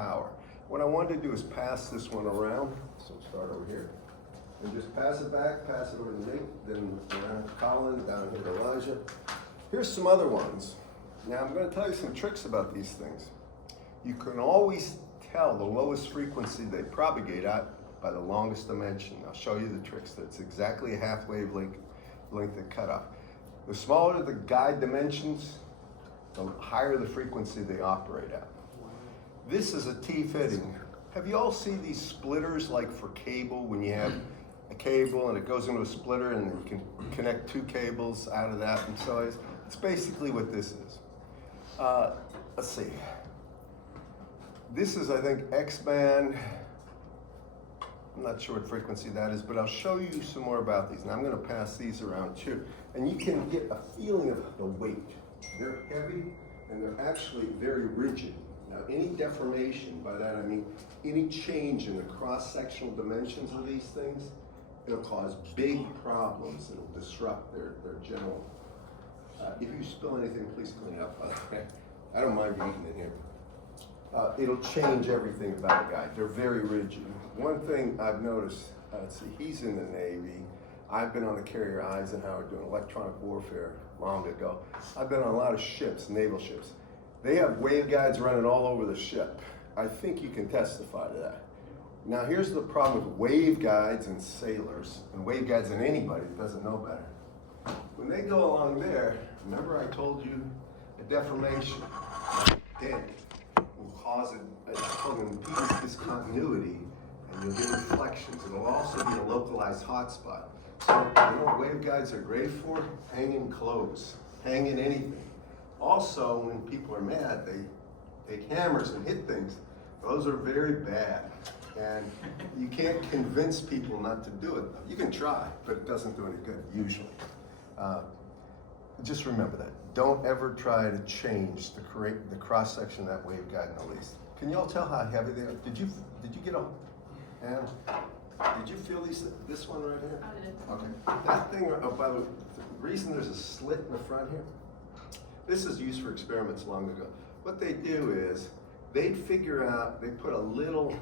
power. What I wanted to do is pass this one around, so we'll start over here. And just pass it back, pass it over to Nate, then around to Colin, down here to Elijah. Here's some other ones. Now I'm going to tell you some tricks about these things. You can always tell the lowest frequency they propagate at by the longest dimension. I'll show you the tricks. That's exactly a half wavelength at cutoff. The smaller the guide dimensions, the higher the frequency they operate at. This is a T-fitting. Have you all seen these splitters like for cable, when you have a cable and it goes into a splitter and then you can connect two cables out of that and so on? It's basically what this is. Let's see. This is, I think, X-band. I'm not sure what frequency that is, but I'll show you some more about these. And I'm going to pass these around too. And you can get a feeling of the weight. They're heavy and they're actually very rigid. Now, any deformation, by that I mean any change in the cross-sectional dimensions of these things, it'll cause big problems. It'll disrupt their general. If you spill anything, please clean it up, by the way. I don't mind eating it here. It'll change everything about the guy. They're very rigid. One thing I've noticed, let's see, he's in the Navy. I've been on the carrier Eisenhower doing electronic warfare long ago. I've been on a lot of ships, naval ships. They have waveguides running all over the ship. I think you can testify to that. Now here's the problem with waveguides and sailors, and waveguides and anybody that doesn't know better. When they go along there, remember I told you a deformation, dent, will cause an impedance discontinuity, and you'll get reflections. It'll also be a localized hotspot. So you know what waveguides are great for? Hanging clothes, hanging anything. Also, when people are mad, they take hammers and hit things. Those are very bad. And you can't convince people not to do it. You can try, but it doesn't do any good, usually. Just remember that. Don't ever try to change the cross-section of that waveguide in the least. Can you all tell how heavy they are? Did you get a hand? Did you feel this one right here? I did. Okay. That thing, by the reason there's a slit in the front here, this is used for experiments long ago. What they do is, they'd figure out, they put a little,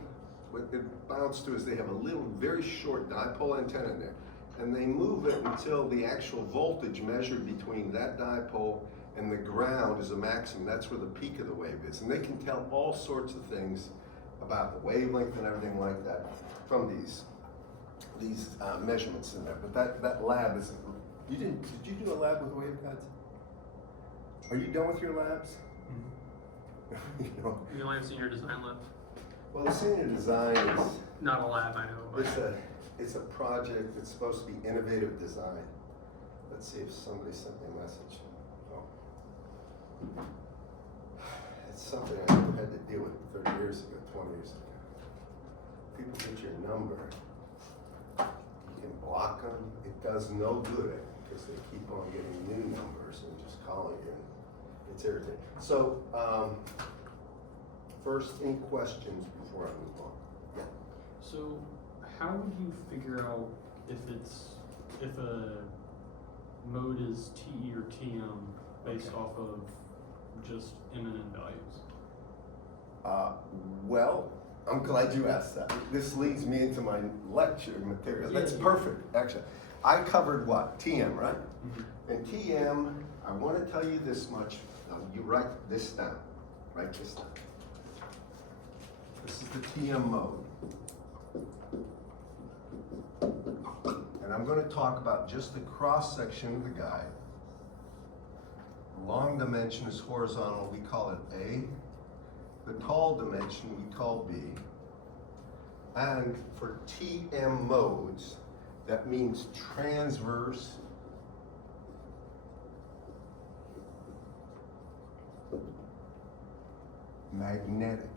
what it bounces to is they have a little, very short dipole antenna in there, and they move it until the actual voltage measured between that dipole and the ground is a maximum. That's where the peak of the wave is. And they can tell all sorts of things about the wavelength and everything like that from these measurements in there. But that lab is, did you do a lab with waveguides? Are you done with your labs? Mm-hmm. You only have senior design left? Well, the senior design is Not a lab, I know. But it's a project that's supposed to be innovative design. Let's see if somebody sent me a message. Oh. It's something I had to deal with 30 years ago, 20 years ago. People get your number, you can block them. It does no good because they keep on getting new numbers and just calling you. It's irritating. So, first, any questions before I move on? Yeah. So, how would you figure out if a mode is TE or TM based off of just M&N values? Well, I'm glad you asked that. This leads me into my lecture material. That's perfect, actually. I covered what? TM, right? Mm-hmm. And TM, I want to tell you this much. Now, you write this down. Write this down. This is the TM mode. And I'm going to talk about just the cross-section of the guide. The long dimension is horizontal. We call it A. The tall dimension we call B. And for TM modes, that means transverse magnetic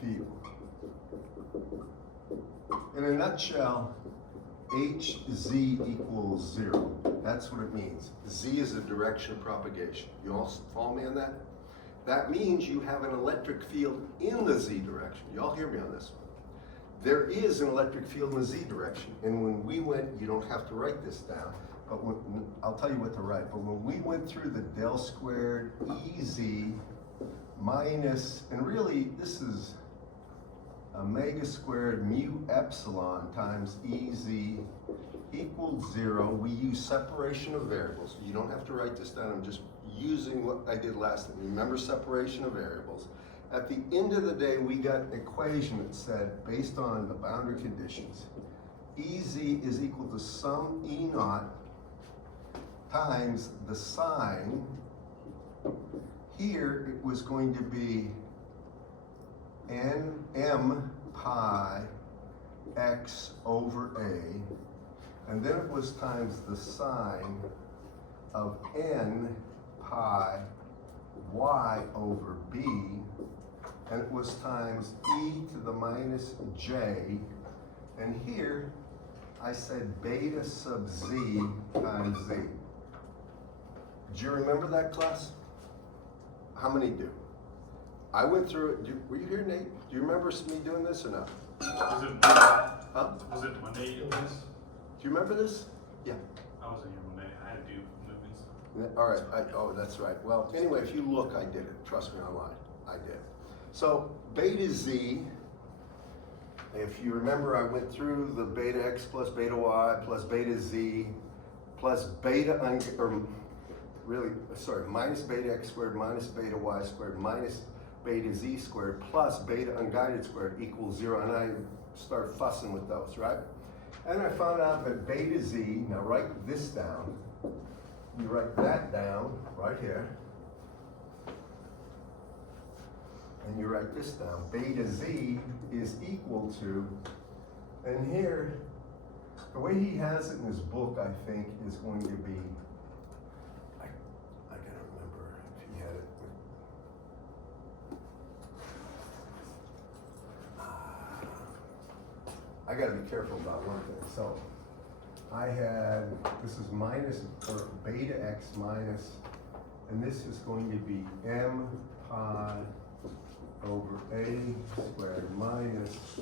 field. In a nutshell, HZ equals 0. That's what it means. Z is a direction of propagation. You all follow me on that? That means you have an electric field in the Z direction. You all hear me on this one. There is an electric field in the Z direction. And when we went, you don't have to write this down, but I'll tell you what to write. But when we went through the del squared EZ minus, and really this is omega squared mu epsilon times EZ equals 0. We use separation of variables. You don't have to write this down. I'm just using what I did last time. Remember separation of variables. At the end of the day, we got an equation that said, based on the boundary conditions, EZ is equal to sum E naught times the sine. Here it was going to be m pi x over a, and then it was times the sine of n pi y over b, and it was times e to the minus j, and here I said beta sub z times z. Do you remember that, class? How many do? I went through it. Were you here, Nate? Do you remember me doing this or not? Was it Huh? was it Monday you did this? Do you remember this? Yeah. I wasn't here Monday. I had to do movements. All right. Oh, that's right. Well, anyway, if you look, I did it. Trust me, online. I did. So beta z. If you remember, I went through the beta x plus beta y plus beta z plus beta minus beta x squared minus beta y squared minus beta z squared plus beta unguided squared equals 0, and I start fussing with those, right? And I found out that beta z, now write this down, you write that down right here, and you write this down, beta z is equal to, and here, the way he has it in his book, I think, is going to be, I gotta remember if he had it. I gotta be careful about one thing. So I had, this is minus, or beta x minus, and this is going to be m pi over a squared minus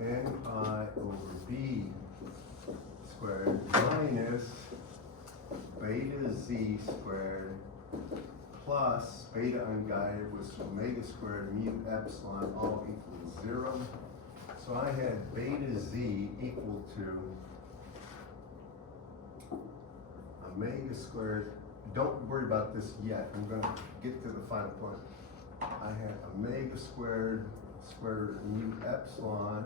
n pi over b squared minus beta z squared plus beta unguided was omega squared mu epsilon all equals 0. So I had beta z equal to omega squared. Don't worry about this yet. I'm going to get to the final point. I had omega squared square root of mu epsilon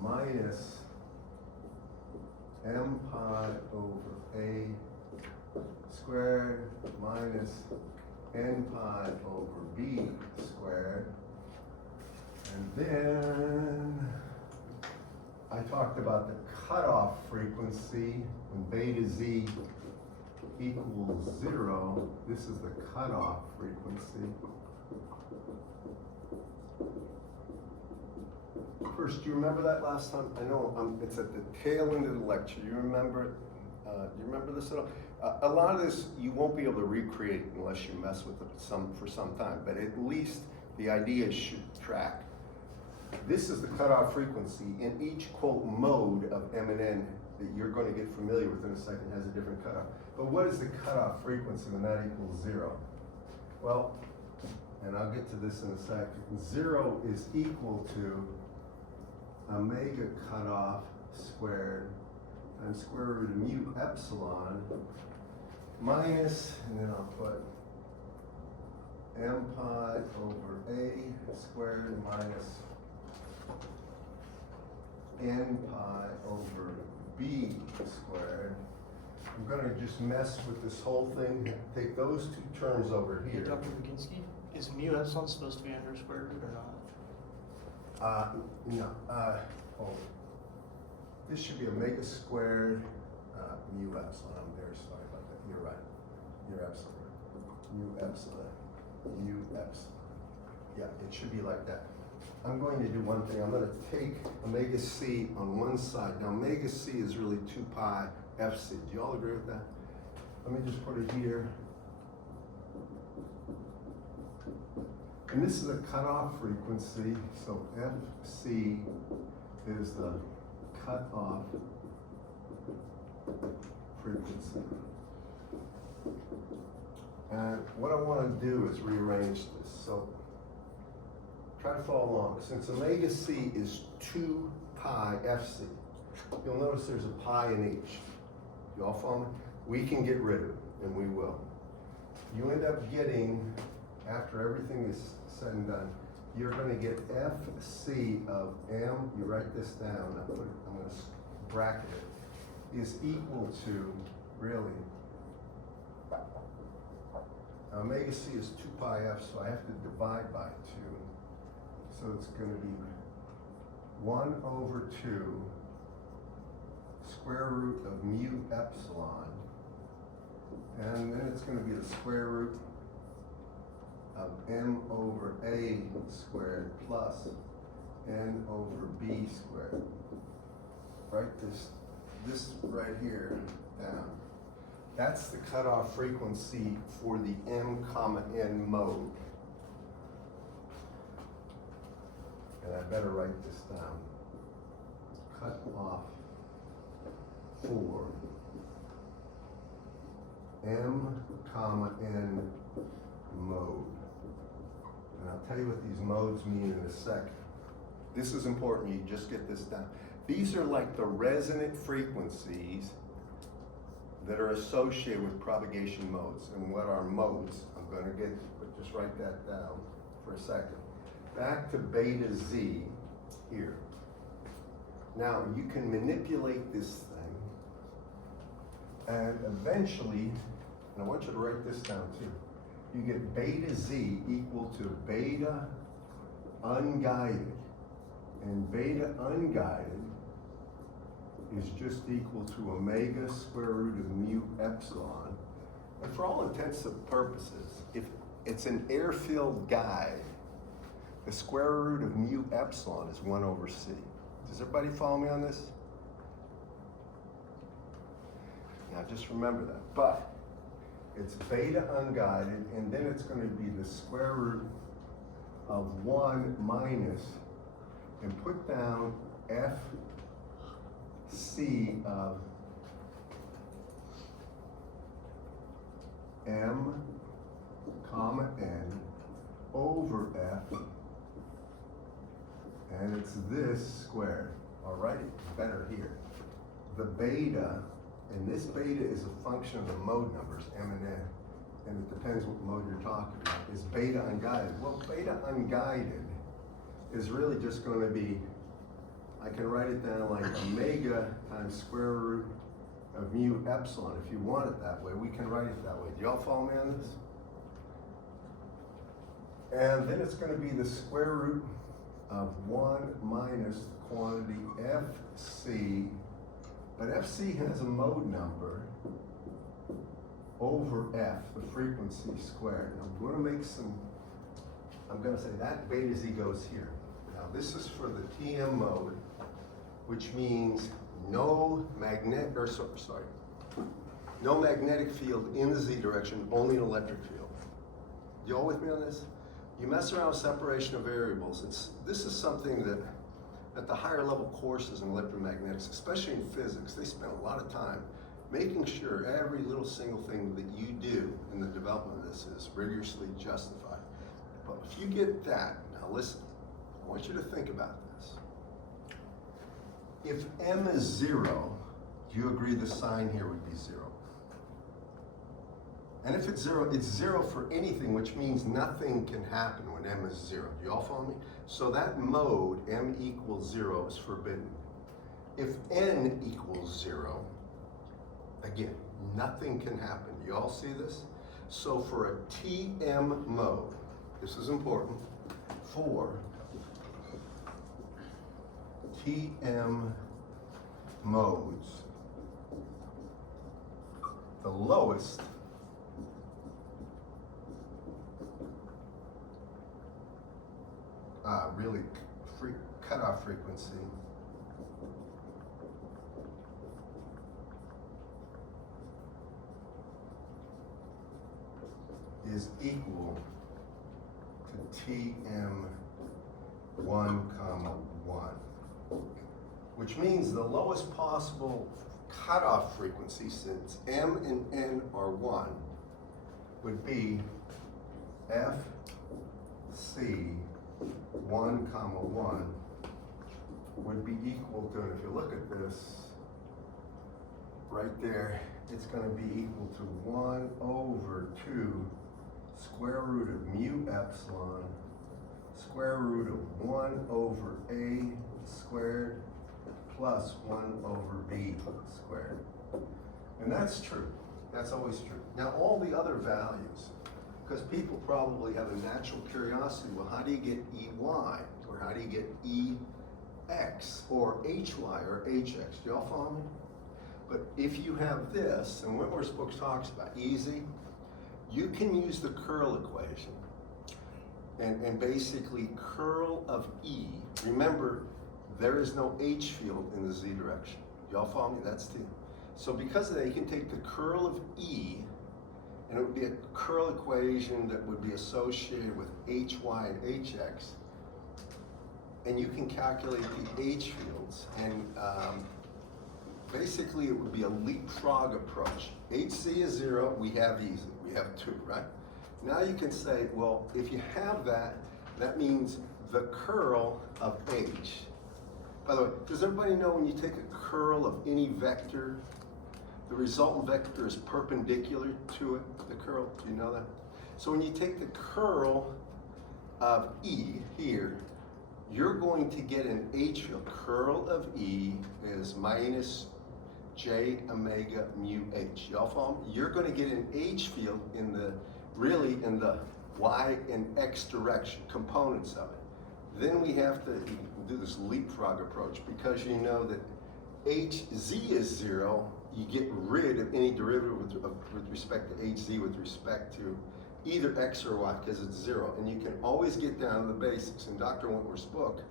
minus m pi over a squared minus n pi over b squared. And then I talked about the cutoff frequency when beta z equals 0. This is the cutoff frequency. First, do you remember that last time? I know it's at the tail end of the lecture. You remember it? Do you remember this at all? A lot of this you won't be able to recreate unless you mess with it for some time, but at least the ideas should track. This is the cutoff frequency, and each quote mode of M and N that you're going to get familiar with in a second has a different cutoff. But what is the cutoff frequency when that equals 0? Well, and I'll get to this in a second. 0 is equal to omega cutoff squared times square root of mu epsilon minus, and then I'll put m pi over a squared minus n pi over b squared. I'm going to just mess with this whole thing. Take those two terms over here. Dr. Baginski, is mu epsilon supposed to be under square root or not? No. This should be omega squared mu epsilon. I'm very sorry about that. You're right. You're absolutely right. Mu epsilon. Mu epsilon. Yeah, it should be like that. I'm going to do one thing. I'm going to take omega c on one side. Now, omega c is really 2 pi fc. Do you all agree with that? Let me just put it here. And this is a cutoff frequency, so fc is the cutoff frequency. And what I want to do is rearrange this. So try to follow along. Since omega c is 2 pi fc, you'll notice there's a pi in each. You all follow me? We can get rid of it, and we will. You end up getting, after everything is said and done, you're going to get fc of m, you write this down, I'm going to bracket it, is equal to, really, omega c is 2 pi f, so I have to divide by 2. So it's going to be 1 over 2 square root of mu epsilon, and then it's going to be the square root of m over a squared plus n over b squared. Write this right here down. That's the cutoff frequency for the m comma n mode. And I better write this down. Cut off for m comma n mode. And I'll tell you what these modes mean in a second. This is important, you just get this down. These are like the resonant frequencies that are associated with propagation modes. And what are modes? I'm going to get to, but just write that down for a second. Back to beta z here. Now you can manipulate this thing, and eventually, and I want you to write this down too, you get beta z equal to beta unguided, and beta unguided is just equal to omega square root of mu epsilon. And for all intents and purposes, if it's an air-filled guide, the square root of mu epsilon is 1 over c. Does everybody follow me on this? Now just remember that. But it's beta unguided, and then it's going to be the square root of 1 minus, and put down fc of m comma n over f, and it's this squared. All right, better here. The beta, and this beta is a function of the mode numbers, m and n, and it depends what mode you're talking about, is beta unguided. Well, beta unguided is really just going to be, I can write it down like omega times square root of mu epsilon. If you want it that way, we can write it that way. Do y'all follow me on this? And then it's going to be the square root of 1 minus the quantity fc, but fc has a mode number over f, the frequency squared. Now, I'm going to make some, I'm going to say that beta z goes here. Now this is for the TM mode, which means no no magnetic field in the z direction, only an electric field. Y'all with me on this? You mess around with separation of variables. This is something that at the higher level courses in electromagnetics, especially in physics, they spend a lot of time making sure every little single thing that you do in the development of this is rigorously justified. But if you get that, now listen, I want you to think about this. If m is 0, do you agree the sign here would be 0? And if it's 0 for anything, which means nothing can happen when m is 0. Do you all follow me? So that mode, m equals 0, is forbidden. If n equals 0, again, nothing can happen. Do you all see this? So for a TM mode, this is important, for TM modes, the lowest really cutoff frequency is equal to TM 1, 1, which means the lowest possible cutoff frequency, since m and n are 1, would be F, C, 1 comma 1 would be equal to, and if you look at this, right there, it's gonna be equal to 1 over 2 square root of mu epsilon square root of 1 over A squared plus 1 over B squared. And that's true. That's always true. Now, all the other values, because people probably have a natural curiosity, well, how do you get EY? Or how do you get EX? Or HY or HX? Do y'all follow me? But if you have this, and Whitworth's book talks about easy, you can use the curl equation. And basically curl of E. Remember, there is no H field in the Z direction. Y'all follow me? That's T. So because of that, you can take the curl of E, and it would be a curl equation that would be associated with HY and HX, and you can calculate the H fields, and basically it would be a leapfrog approach. HC is 0, we have easy, we have 2, right? Now you can say, well, if you have that, that means the curl of H. By the way, does everybody know when you take a curl of any vector, the resultant vector is perpendicular to it, the curl? Do you know that? So when you take the curl of E here, you're going to get an H field. Curl of E is minus J omega mu H. Y'all follow me? You're going to get an H field in the, really in the Y and X direction, components of it. Then we have to do this leapfrog approach, because you know that HZ is 0, you get rid of any derivative with respect to HZ with respect to either X or Y, because it's 0. And you can always get down to the basics. In Dr. Wentworth's book,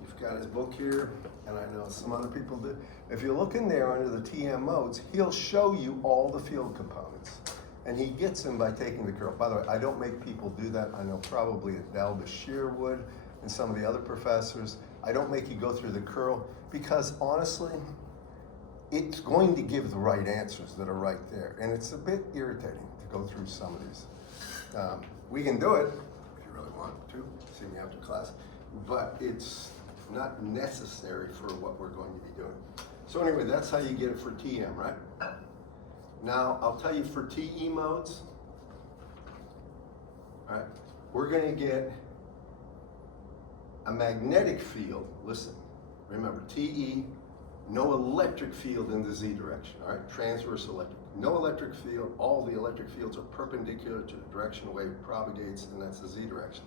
you've got his book here, and I know some other people do. If you look in there under the TM modes, he'll show you all the field components. And he gets them by taking the curl. By the way, I don't make people do that. I know probably Adele Bashir would, and some of the other professors. I don't make you go through the curl, because honestly, it's going to give the right answers that are right there. And it's a bit irritating to go through some of these. We can do it if you really want to, see me after class, but it's not necessary for what we're going to be doing. So anyway, that's how you get it for TM, right? Now, I'll tell you for TE modes, all right, we're gonna get a magnetic field. Listen, remember, TE, no electric field in the Z direction, all right? Transverse electric. No electric field, all the electric fields are perpendicular to the direction the wave propagates, and that's the Z direction.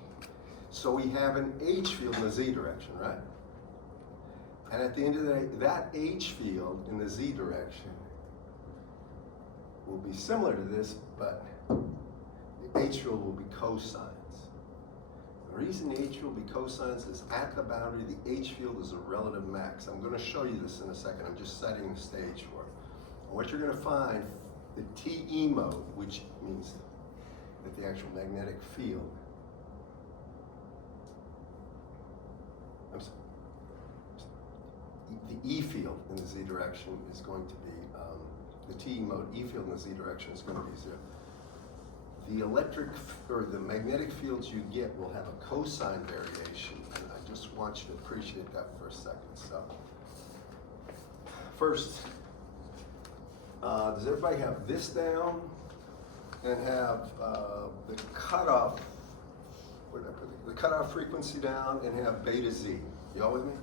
So we have an H field in the Z direction, right? And at the end of the day, that H field in the Z direction will be similar to this, but the H field will be cosines. The reason the H field will be cosines is at the boundary, the H field is a relative max. I'm going to show you this in a second. I'm just setting the stage for it. And what you're going to find, the TE mode, which means that the actual magnetic field, the E field in the Z direction is going to be, the TE mode E field in the Z direction is going to be 0. The electric, or the magnetic fields you get will have a cosine variation, and I just want you to appreciate that for a second. So, first, does everybody have this down and have the cutoff, where did I put it? The cutoff frequency down and have beta Z? Y'all with me?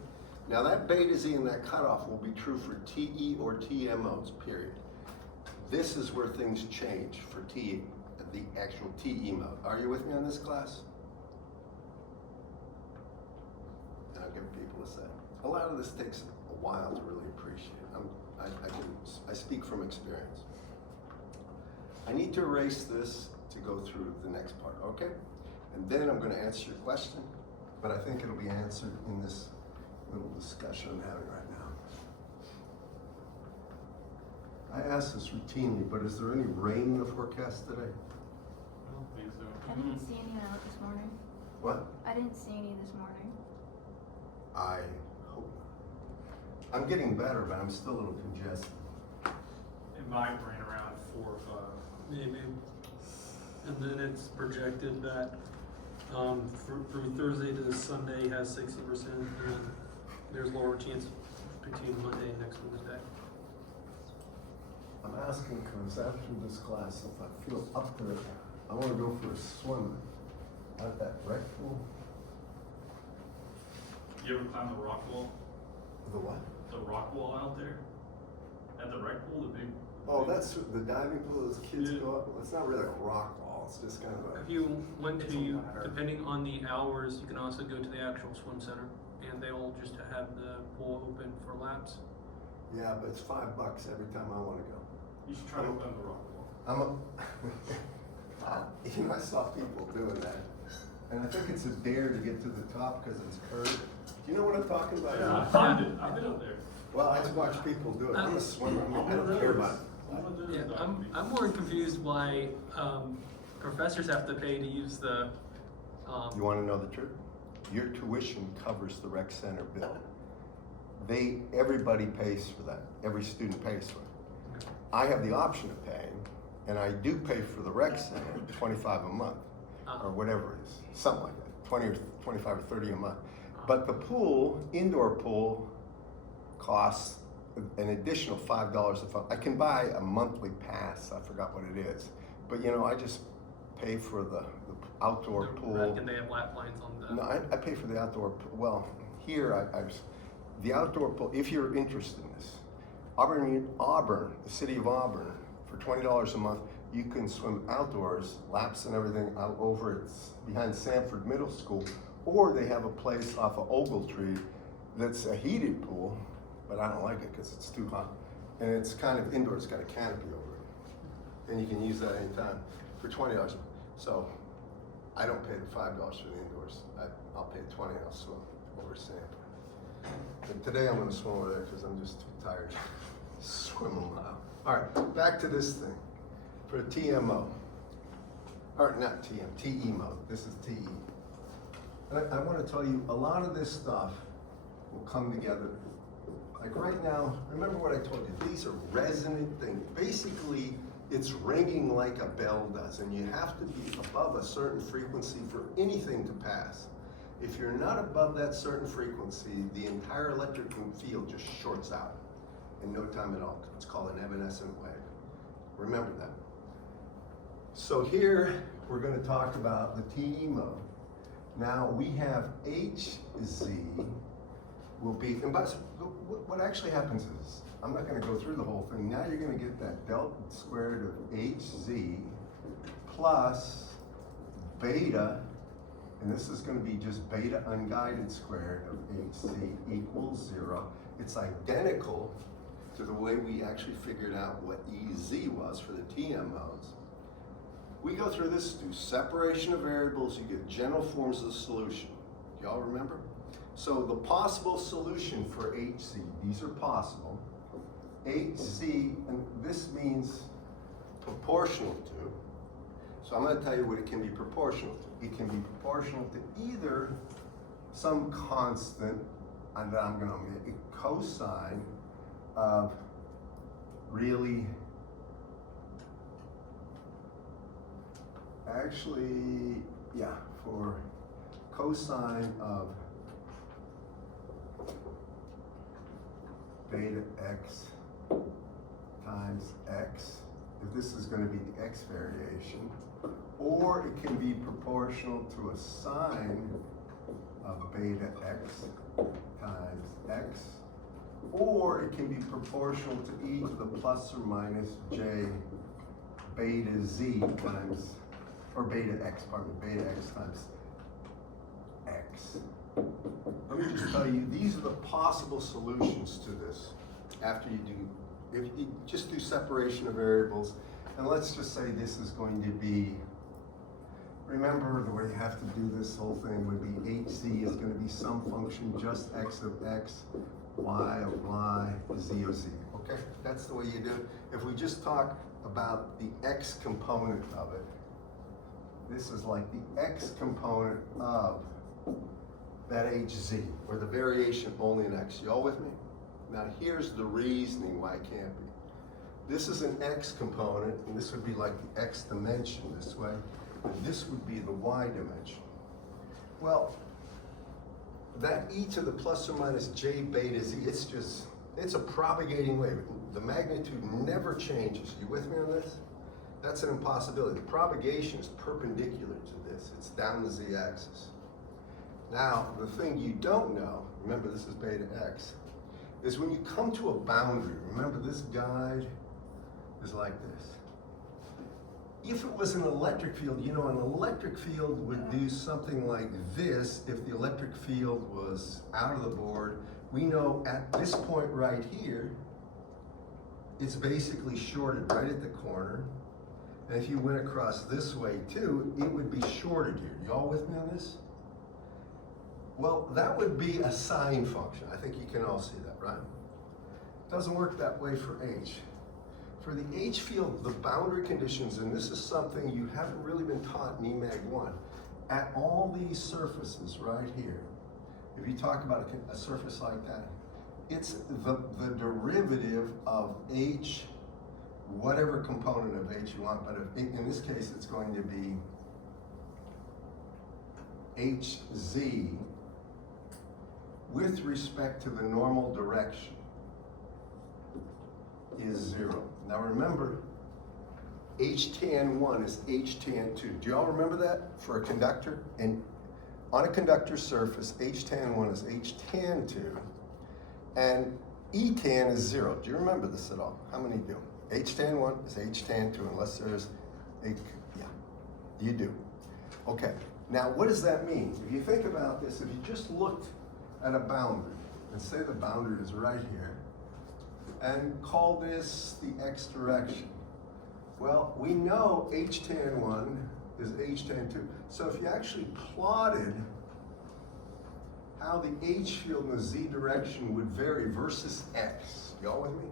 Now that beta Z and that cutoff will be true for TE or TM modes, period. This is where things change for TE, the actual TE mode. Are you with me on this, class? And I'll give people a say. A lot of this takes a while to really appreciate. I speak from experience. I need to erase this to go through the next part, okay? And then I'm going to answer your question, but I think it'll be answered in this little discussion I'm having right now. I ask this routinely, but is there any rain in the forecast today? I don't think so. I didn't see any out this morning. What? I didn't see any this morning. I hope not. I'm getting better, but I'm still a little congested. It might rain around 4 or 5. Maybe. and then it's projected that through Thursday to Sunday has 60%, and there's lower chance between Monday and next Wednesday. I'm asking because after this class, if I feel up to it, I want to go for a swim at that rec pool. You ever climb the rock wall? The what? The rock wall out there? At the rec pool, the big. Oh, that's the diving pool those kids Yeah. go up. It's not really a rock wall. It's just kind of If a. you went It's to, a ladder. depending on the hours, you can also go to the actual swim center, and they will just have the pool open for laps. Yeah, but it's $5 every time I want to go. You should try to climb the rock wall. I'm a. I saw people doing that, and I think it's a dare to get to the top because it's curved. Do you know what I'm talking about? Yeah, I've been up there. Well, I just watch people do it. I'm a swimmer. I don't care about it. Yeah, I'm more confused why professors have to pay to use the. You want to know the truth? Your tuition covers the rec center bill. Everybody pays for that. Every student pays for it. I have the option of paying, and I do pay for the rec center, $25 a month, or whatever it is, something like that, 20 or 25 or 30 a month. But the pool, indoor pool, costs an additional $5 a month. I can buy a monthly pass. I forgot what it is, but I just pay for the outdoor pool. And they have lap lines on the. No, I pay for the outdoor pool. Well, here the outdoor pool. If you're interested in this, Auburn, the city of Auburn, for $20 a month, you can swim outdoors, laps and everything out over. It's behind Sanford Middle School, or they have a place off of Ogletree that's a heated pool, but I don't like it because it's too hot, and it's kind of indoor. It's got a canopy over it, and you can use that anytime for $20. So I don't pay the $5 for the indoors. I'll pay $20. I'll swim over Sanford. And today I'm going to swim over there because I'm just too tired to swim a mile. All right, back to this thing for TMO. Or not TM, TE mode. This is TE. And I want to tell you, a lot of this stuff will come together. Like right now, remember what I told you, these are resonant things. Basically, it's ringing like a bell does, and you have to be above a certain frequency for anything to pass. If you're not above that certain frequency, the entire electric field just shorts out in no time at all. It's called an evanescent wave. Remember that. So here, we're going to talk about the TE mode. Now we have HZ will be, and but what actually happens is, I'm not going to go through the whole thing. Now you're going to get that delta squared of HZ plus beta, and this is going to be just beta unguided squared of HZ equals 0. It's identical to the way we actually figured out what EZ was for the TM modes. We go through this through separation of variables, you get general forms of the solution. Do y'all remember? So the possible solution for HZ, these are possible. HZ, and this means proportional to. So I'm going to tell you what it can be proportional to. It can be proportional to either some constant, and I'm going to make a cosine of really, actually, yeah, for cosine of beta x times x, if this is going to be the x variation, or it can be proportional to a sine of beta x times x, or it can be proportional to e to the plus or minus j beta z times, or beta x, pardon me, beta x times x. Let me just tell you, these are the possible solutions to this after you do, if you just do separation of variables, and let's just say this is going to be, remember the way you have to do this whole thing would be HZ is going to be some function just x of x, y of y, z of z. Okay, that's the way you do it. If we just talk about the x component of it, this is like the x component of that HZ, or the variation only in x. You all with me? Now here's the reasoning why it can't be. This is an X component, and this would be like the X dimension this way, and this would be the Y dimension. Well, that e to the plus or minus j beta z, it's a propagating wave. The magnitude never changes. You with me on this? That's an impossibility. The propagation is perpendicular to this. It's down the z-axis. Now, the thing you don't know, remember this is beta x, is when you come to a boundary, remember this guide is like this. If it was an electric field, you know, an electric field would do something like this if the electric field was out of the board. We know at this point right here, it's basically shorted right at the corner. And if you went across this way too, it would be shorted here. Y'all with me on this? Well, that would be a sine function. I think you can all see that, right? It doesn't work that way for H. For the H field, the boundary conditions, and this is something you haven't really been taught in EMAG 1, at all these surfaces right here, if you talk about a surface like that, it's the derivative of H, whatever component of H you want, but in this case, it's going to be HZ with respect to the normal direction is 0. Now remember, H tan 1 is H tan 2. Do y'all remember that for a conductor? And on a conductor surface, H tan 1 is H tan 2, and E tan is 0. Do you remember this at all? How many do? H tan 1 is H tan 2, unless there's a, yeah, you do. Okay, now what does that mean? If you think about this, if you just looked at a boundary, and say the boundary is right here, and call this the X direction. Well, we know H tan 1 is H tan 2. So if you actually plotted how the H field in the Z direction would vary versus X, y'all with me?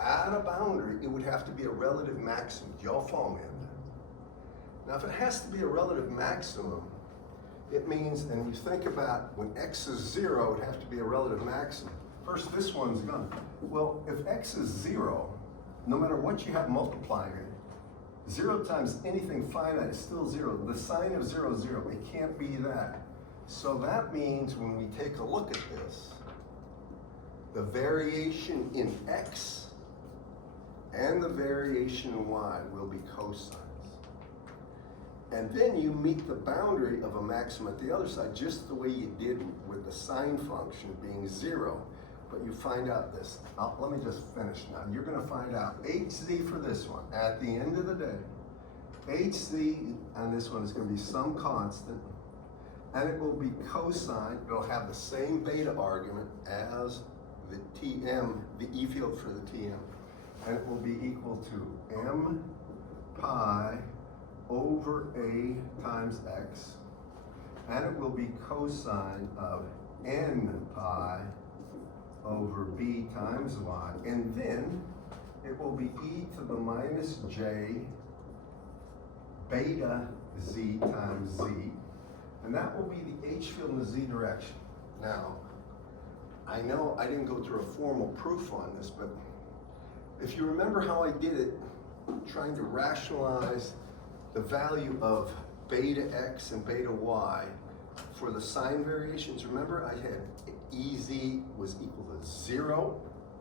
At a boundary, it would have to be a relative maximum. Do y'all follow me on that? Now, if it has to be a relative maximum, it means, and you think about when X is 0, it would have to be a relative maximum. First, this one's gone. Well, if X is 0, no matter what you have multiplying it, 0 times anything finite is still 0. The sign of 0 is 0. It can't be that. So that means when we take a look at this, the variation in X and the variation in Y will be cosines. And then you meet the boundary of a maximum at the other side, just the way you did with the sine function being 0. But you find out this. Let me just finish now. You're going to find out HZ for this one. At the end of the day, HZ on this one is going to be some constant, and it will be cosine. It'll have the same beta argument as the TM, the E field for the TM. And it will be equal to M pi over A times X, and it will be cosine of N pi over B times Y, and then it will be E to the minus J beta Z times Z, and that will be the H field in the Z direction. Now, I know I didn't go through a formal proof on this, but if you remember how I did it, trying to rationalize the value of beta X and beta Y for the sign variations, remember I had EZ was equal to 0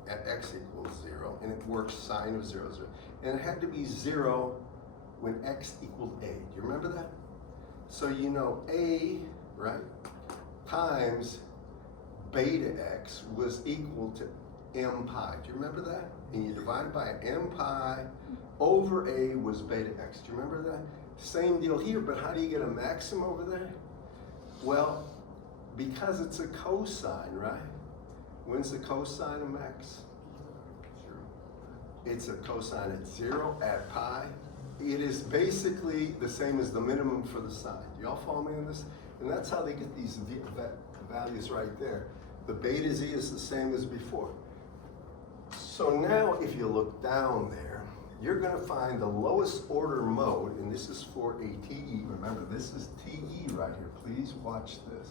at X equals 0, and it works sine of 0, 0. And it had to be 0 when X equaled A. Do you remember that? So you know A, right, times beta X was equal to M pi. Do you remember that? And you divide it by M pi over A was beta X. Do you remember that? Same deal here, but how do you get a maximum over there? Well, because it's a cosine, right? When's the cosine of X? 0. It's a cosine at 0 at pi. It is basically the same as the minimum for the sine. Do y'all follow me on this? And that's how they get these values right there. The beta Z is the same as before. So now if you look down there, you're going to find the lowest order mode, and this is for a TE. Remember, this is TE right here. Please watch this.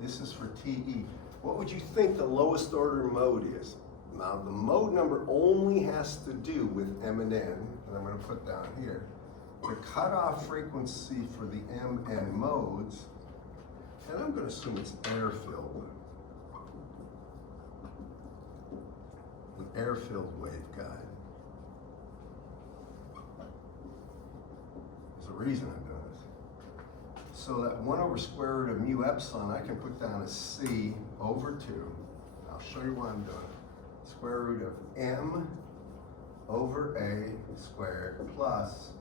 This is for TE. What would you think the lowest order mode is? Now the mode number only has to do with M and N, and I'm gonna put down here. The cutoff frequency for the M and modes, and I'm gonna assume it's air-filled. An air-filled waveguide. There's a reason I'm doing this. So that 1 over square root of mu epsilon, I can put down as C over 2. I'll show you what I'm doing. Square root of M over A squared plus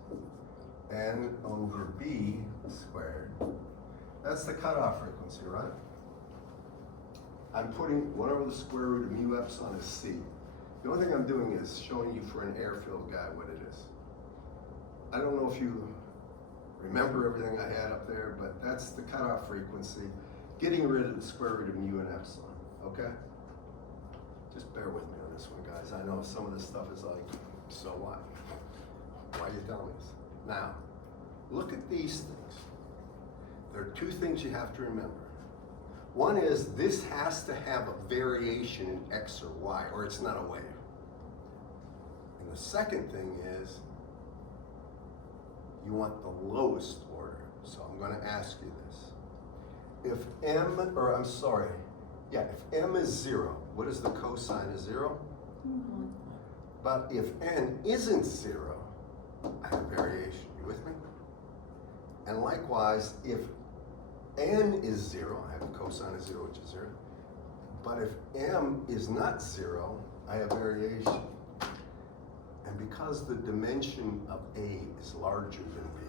N over B squared. That's the cutoff frequency, right? I'm putting 1 over the square root of mu epsilon as C. The only thing I'm doing is showing you for an air-filled guy what it is. I don't know if you remember everything I had up there, but that's the cutoff frequency, getting rid of the square root of mu and epsilon, okay? Just bear with me on this one, guys. I know some of this stuff is like, so what? Why are you telling me this? Now, look at these things. There are 2 things you have to remember. One is this has to have a variation in X or Y, or it's not a wave. And the second thing is you want the lowest order. So I'm going to ask you this. If if M is 0, what is the cosine of 0? But if N isn't 0, I have variation. You with me? And likewise, if N is 0, I have a cosine of 0, which is 0. But if M is not 0, I have variation. And because the dimension of A is larger than B,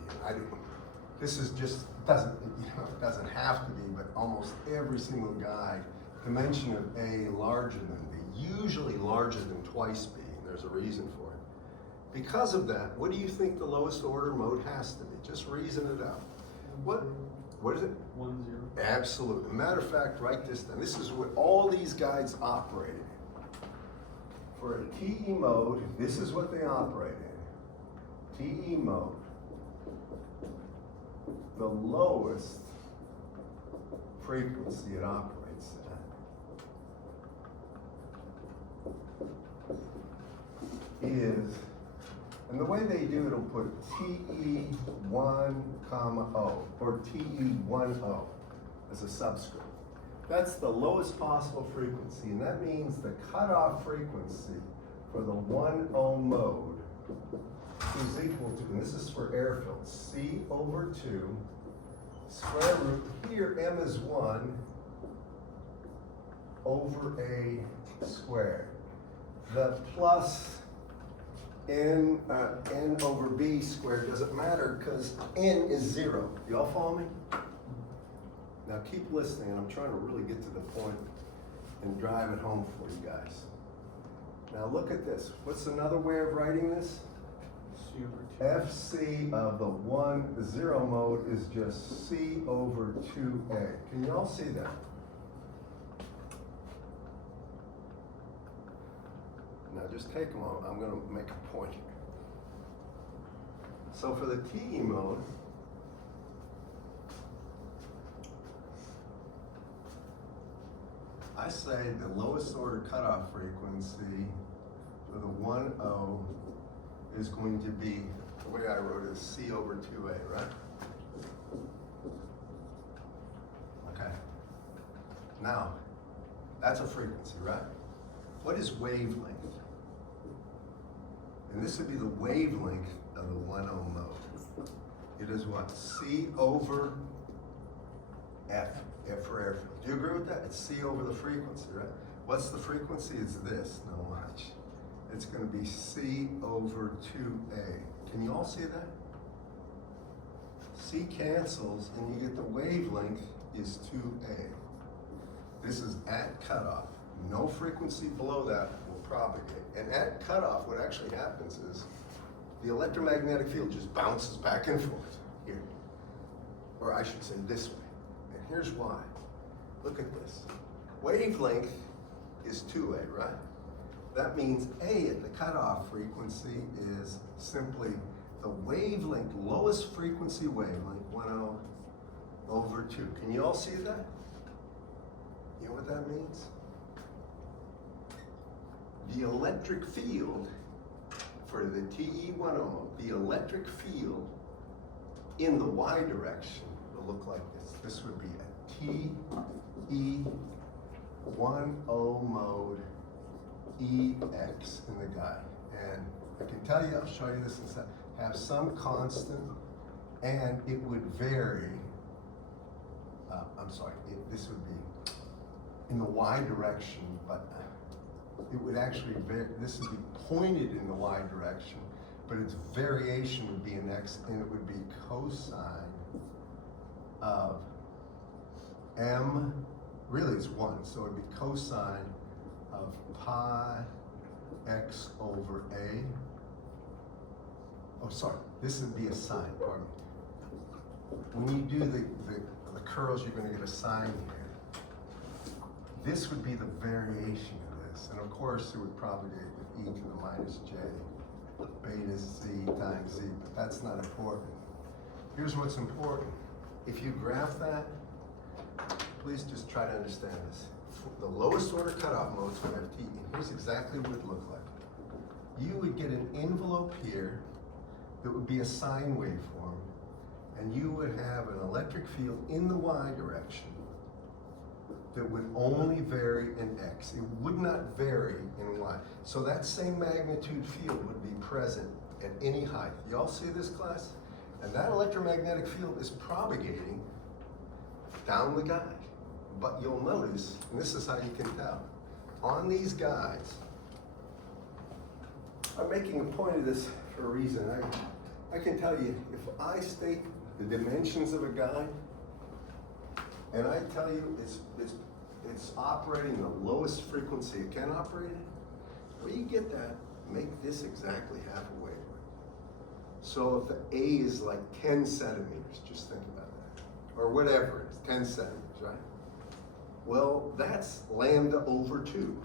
this is just, it doesn't have to be, but almost every single guy, dimension of A larger than B, usually larger than twice B, and there's a reason for it. Because of that, what do you think the lowest order mode has to be? Just reason it out. What is it? 1, 0. Absolutely. Matter of fact, write this down. This is what all these guides operate in. For a TE mode, this is what they operate in. TE mode. The lowest frequency it operates at is, and the way they do it, it'll put TE1, O, or TE10 as a subscript. That's the lowest possible frequency, and that means the cutoff frequency for the 1 ohm mode is equal to, and this is for air-filled, C over 2, square root, here M is 1, over A squared. The plus N over B squared doesn't matter because N is 0. You all follow me? Now keep listening, and I'm trying to really get to the point and drive it home for you guys. Now look at this. What's another way of writing this? C over 2. FC of the 1, 0 mode is just C over 2A. Can you all see that? Now just take a moment, I'm gonna make a point here. So for the TE mode, I say the lowest order cutoff frequency for the 1O is going to be, the way I wrote it is C over 2A, right? Okay. Now, that's a frequency, right? What is wavelength? And this would be the wavelength of the 1 ohm mode. It is what? C over F, F for airfield. Do you agree with that? It's C over the frequency, right? What's the frequency? It's this, no watch. It's gonna be C over 2A. Can you all see that? C cancels and you get the wavelength is 2A. This is at cutoff. No frequency below that will propagate. And at cutoff, what actually happens is the electromagnetic field just bounces back and forth here. Or I should say this way. And here's why. Look at this. Wavelength is 2A, right? That means A at the cutoff frequency is simply the wavelength, lowest frequency wavelength, 1 over 2. Can you all see that? You know what that means? the electric field for the TE10 mode, the electric field in the Y direction will look like this. This would be a TE10 mode EX in the guide. And I can tell you, I'll show you this in a second, have some constant, and it would vary. This would be in the Y direction, but it would actually vary. This would be pointed in the Y direction, but its variation would be in X, and it would be cosine of M, really it's 1, so it would be cosine of pi X over A. Oh, sorry, this would be a sine, pardon me. When you do the curls, you're going to get a sine here. This would be the variation of this, and of course it would propagate with e to the minus j, beta z times z, but that's not important. Here's what's important. If you graph that, please just try to understand this. The lowest order cutoff modes would have t, and here's exactly what it would look like. You would get an envelope here that would be a sine waveform, and you would have an electric field in the y direction that would only vary in x. It would not vary in y. So that same magnitude field would be present at any height. Y'all see this, class? And that electromagnetic field is propagating down the guide. But you'll notice, and this is how you can tell, on these guides, I'm making a point of this for a reason. I can tell you, if I state the dimensions of a guide, and I tell you it's operating the lowest frequency it can operate in, well, you get that, make this exactly half a wavelength. So if the A is like 10 centimeters, just think about that, or whatever it is, 10 centimeters, right? Well, that's lambda over 2.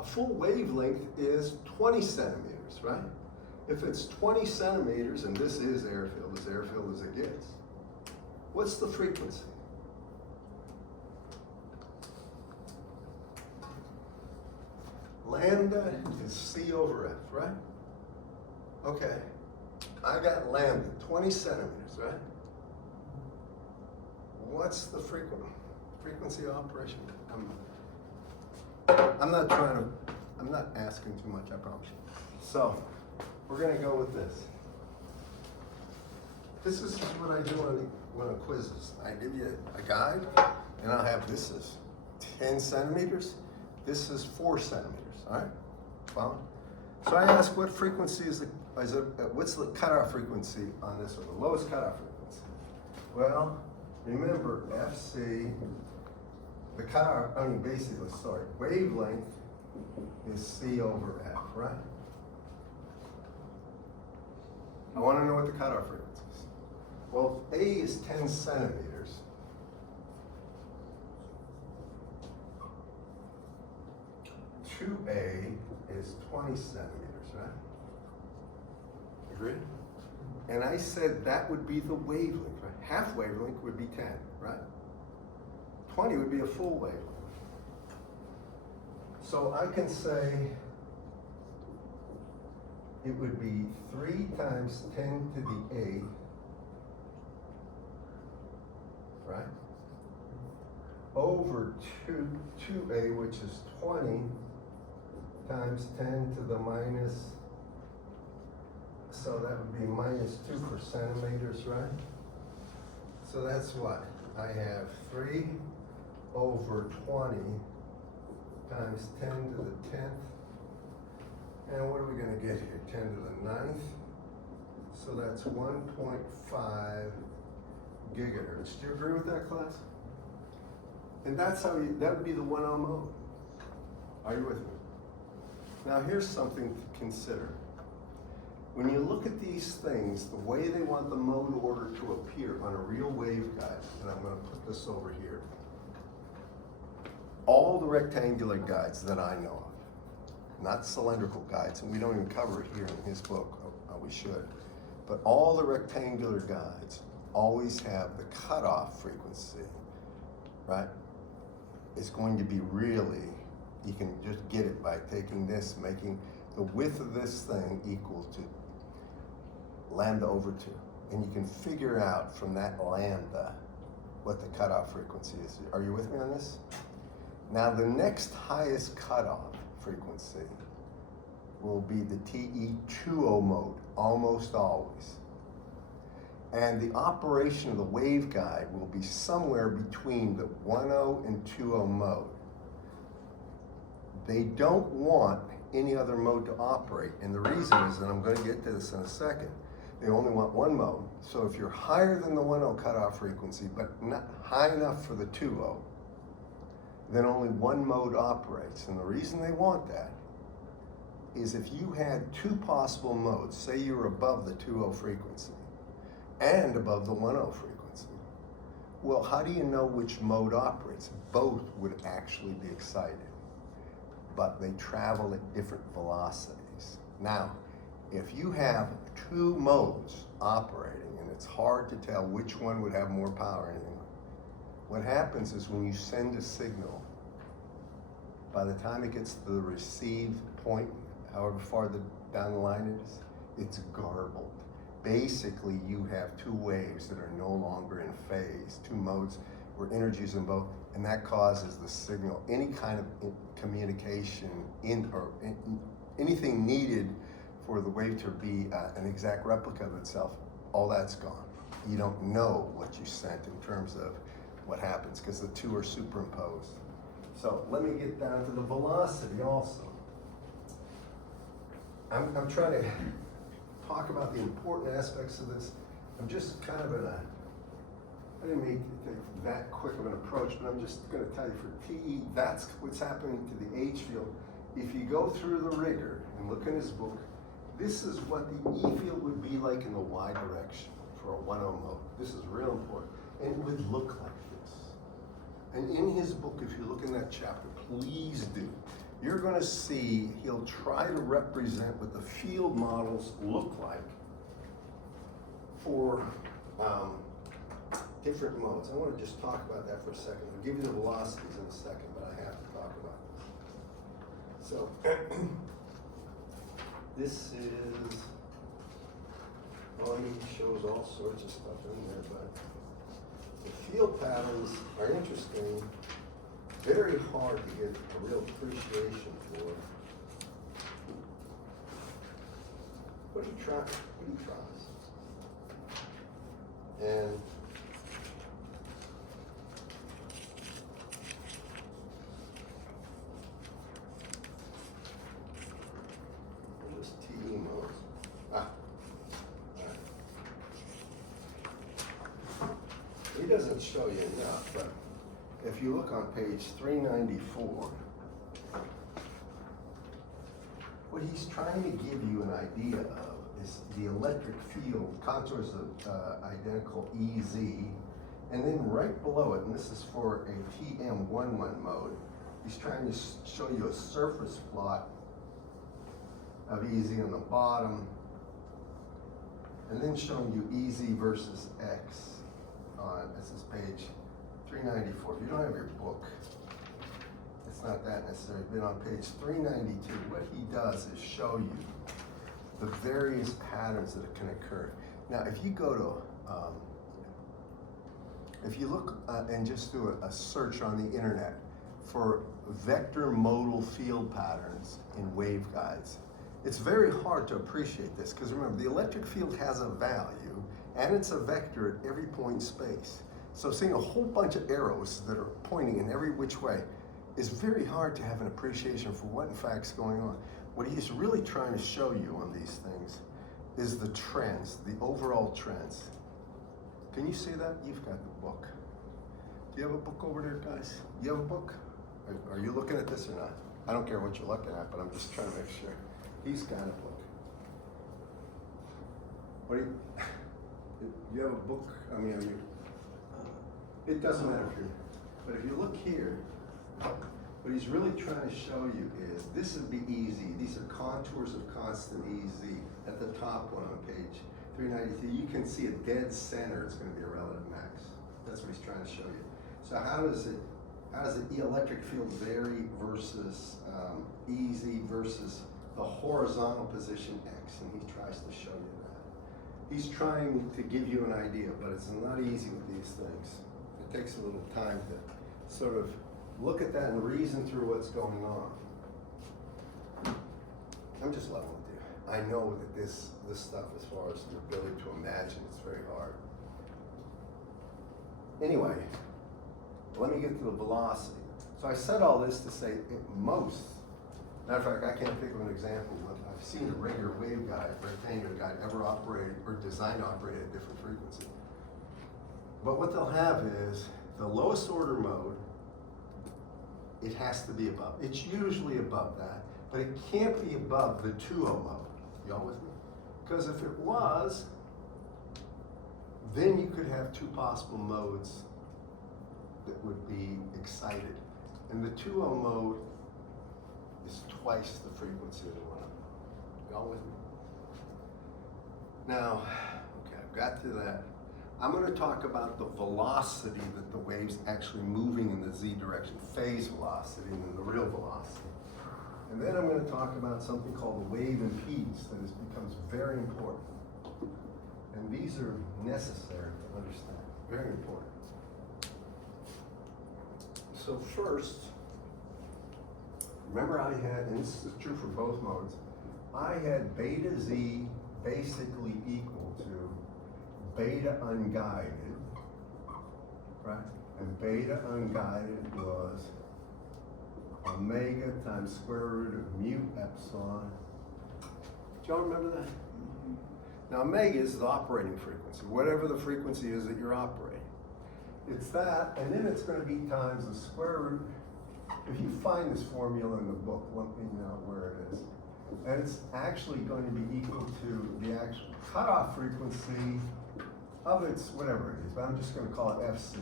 A full wavelength is 20 centimeters, right? If it's 20 centimeters, and this is airfield, as airfield as it gets, what's the frequency? Lambda is C over F, right? Okay, I got lambda, 20 centimeters, right? What's the frequency of operation? I'm not asking too much, I promise you. So, we're gonna go with this. This is just what I do on quizzes. I give you a guide, and I'll have this is 10 centimeters, this is 4 centimeters, all right? Follow? So I ask what frequency what's the cutoff frequency on this one, the lowest cutoff frequency? Well, remember FC, the cutoff, wavelength is C over F, right? I want to know what the cutoff frequency is. Well, if A is 10 centimeters, two A is 20 centimeters, right? Agreed? And I said that would be the wavelength, right? Half wavelength would be 10, right? 20 would be a full wavelength. So I can say it would be 3 times 10 to the 8, right? Over 2A, which is 20 times 10 to the minus, so that would be minus 2 per centimeters, right? So that's what? I have 3 over 20 times 10 to the 10th. And what are we going to get here? 10 to the 9th. So that's 1.5 gigahertz. Do you agree with that, class? And that's how that would be the 1 ohm mode. Are you with me? Now here's something to consider. When you look at these things, the way they want the mode order to appear on a real waveguide, and I'm going to put this over here. All the rectangular guides that I know of, not cylindrical guides, and we don't even cover it here in his book, we should, but all the rectangular guides always have the cutoff frequency, right? It's going to be really You can just get it by taking this, making the width of this thing equal to lambda over 2. And you can figure out from that lambda what the cutoff frequency is. Are you with me on this? Now the next highest cutoff frequency will be the TE20 mode, almost always. And the operation of the waveguide will be somewhere between the 1.0 and 2.0 mode. They don't want any other mode to operate, and the reason is, and I'm going to get to this in a second, they only want one mode. So if you're higher than the 1.0 cutoff frequency, but not high enough for the 2.0, then only one mode operates. And the reason they want that is if you had 2 possible modes, say you were above the 2.0 frequency and above the 1.0 frequency, well, how do you know which mode operates? Both would actually be excited, but they travel at different velocities. Now, if you have 2 modes operating and it's hard to tell which one would have more power anymore, what happens is when you send a signal, by the time it gets to the received point, however far down the line it is, it's garbled. Basically, you have 2 waves that are no longer in phase, 2 modes where energy's in both, and that causes the signal, any kind of communication anything needed for the wave to be an exact replica of itself, all that's gone. You don't know what you sent in terms of what happens because the 2 are superimposed. So let me get down to the velocity also. I'm trying to talk about the important aspects of this. I'm just kind of I didn't make that quick of an approach, but I'm just going to tell you for TE, that's what's happening to the H field. If you go through the rigor and look in his book, this is what the E field would be like in the Y direction for a 1.0 mode. This is real important. And it would look like this. And in his book, if you look in that chapter, please do. You're going to see he'll try to represent what the field models look like for different modes. I want to just talk about that for a second. I'll give you the velocities in a second, but I have to talk about this. So, this is, well, he shows all sorts of stuff in there, but the field patterns are interesting. Very hard to get a real appreciation for. What he tries. And just TE modes. He doesn't show you enough, but if you look on page 394, what he's trying to give you an idea of is the electric field, contours of identical EZ, and then right below it, and this is for a TM11 mode, he's trying to show you a surface plot of EZ on the bottom, and then showing you EZ versus X on, this is page 394. If you don't have your book, it's not that necessary. But on page 392, what he does is show you the various patterns that can occur. Now, if you go to, if you look and just do a search on the internet for vector modal field patterns in waveguides, it's very hard to appreciate this because remember, the electric field has a value and it's a vector at every point in space. So seeing a whole bunch of arrows that are pointing in every which way is very hard to have an appreciation for what in fact is going on. What he's really trying to show you on these things is the trends, the overall trends. Can you see that? You've got the book. Do you have a book over there, guys? You have a book? Are you looking at this or not? I don't care what you're looking at, but I'm just trying to make sure. He's got a book. What do you have a book? I mean, it doesn't matter if you're, but if you look here, what he's really trying to show you is, this would be EZ. These are contours of constant EZ at the top one on page 393. You can see a dead center, it's going to be a relative max. That's what he's trying to show you. So how does it how does the electric field vary versus easy versus the horizontal position X, and he tries to show you that. He's trying to give you an idea, but it's not easy with these things. It takes a little time to sort of look at that and reason through what's going on. I'm just level with you. I know that this stuff, as far as your ability to imagine, it's very hard. Anyway, let me get to the velocity. So I said all this to say most, matter of fact, I can't think of an example, but I've seen a regular waveguide, rectangular guide ever operated or designed to operate at a different frequency. But what they'll have is the lowest order mode, it has to be above. It's usually above that, but it can't be above the 2.0 mode. Y'all with me? Because if it was, then you could have two possible modes that would be excited. And the 2.0 mode is twice the frequency of the 1.0. Y'all with me? Now, okay, I've got to that. I'm going to talk about the velocity that the wave's actually moving in the z direction, phase velocity, and then the real velocity. And then I'm going to talk about something called the wave impedance that becomes very important. And these are necessary to understand, very important. So first, remember I had, and this is true for both modes, I had beta z basically equal to beta unguided, right? And beta unguided was omega times square root of mu epsilon. Do y'all remember that? Now omega is the operating frequency, whatever the frequency is that you're operating. It's that, and then it's going to be times the square root. If you find this formula in the book, let me know where it is. And it's actually going to be equal to the actual cutoff frequency of its, whatever it is, but I'm just going to call it FC,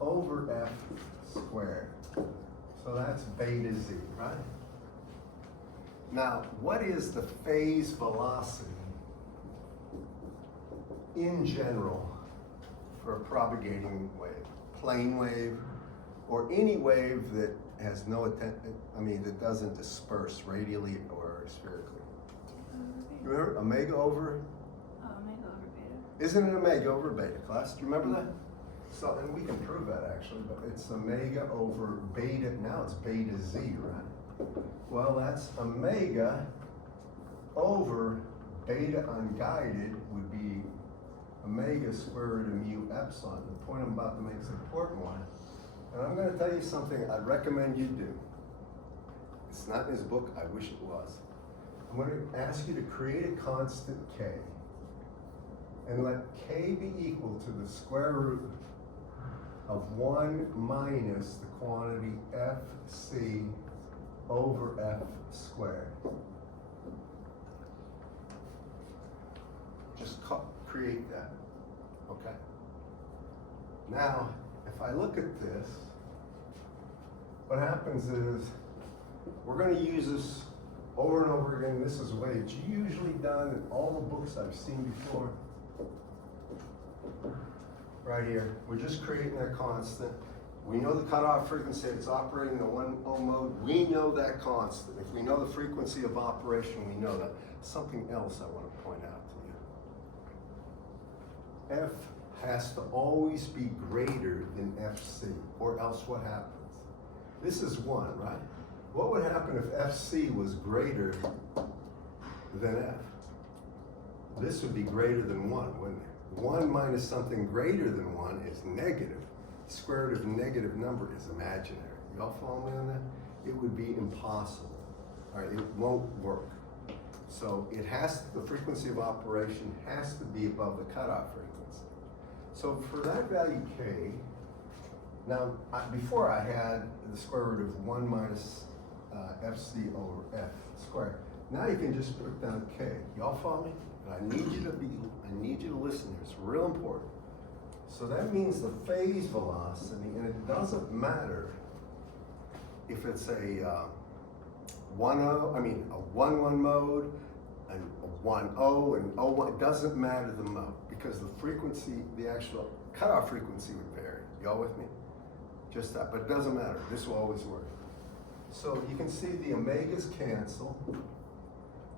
over F squared. So that's beta Z, right? Now, what is the phase velocity in general for a propagating wave? Plane wave, or any wave that has no that doesn't disperse radially or spherically. Remember, omega over? Oh, omega over beta. Isn't it omega over beta, class? Do you remember that? So, and we can prove that actually, but it's omega over beta, now it's beta Z, right? Well, that's omega over beta unguided would be omega square root of mu epsilon. The point I'm about to make is an important one. And I'm going to tell you something I'd recommend you do. It's not in his book, I wish it was. I'm going to ask you to create a constant k and let k be equal to the square root of 1 minus the quantity fc over f squared. Just create that, okay? Now, if I look at this, what happens is we're going to use this over and over again. This is the way it's usually done in all the books I've seen before. Right here, we're just creating a constant. We know the cutoff frequency, it's operating in the 1.0 mode. We know that constant. If we know the frequency of operation, we know that. Something else I want to point out to you. F has to always be greater than FC, or else what happens? This is 1, right? What would happen if FC was greater than F? This would be greater than 1, wouldn't it? 1 minus something greater than 1 is negative. The square root of a negative number is imaginary. Y'all follow me on that? It would be impossible. All right, it won't work. So it has, the frequency of operation has to be above the cutoff frequency. So for that value k, now before I had the square root of 1 minus fc over f squared. Now you can just put down k. Y'all follow me? And I need you to listen here. It's real important. So that means the phase velocity, and it doesn't matter if it's a 1-1 mode, and a 1-0 and 0-1. It doesn't matter the mode because the frequency, the actual cutoff frequency would vary. Y'all with me? just that, but it doesn't matter, this will always work. So you can see the omegas cancel,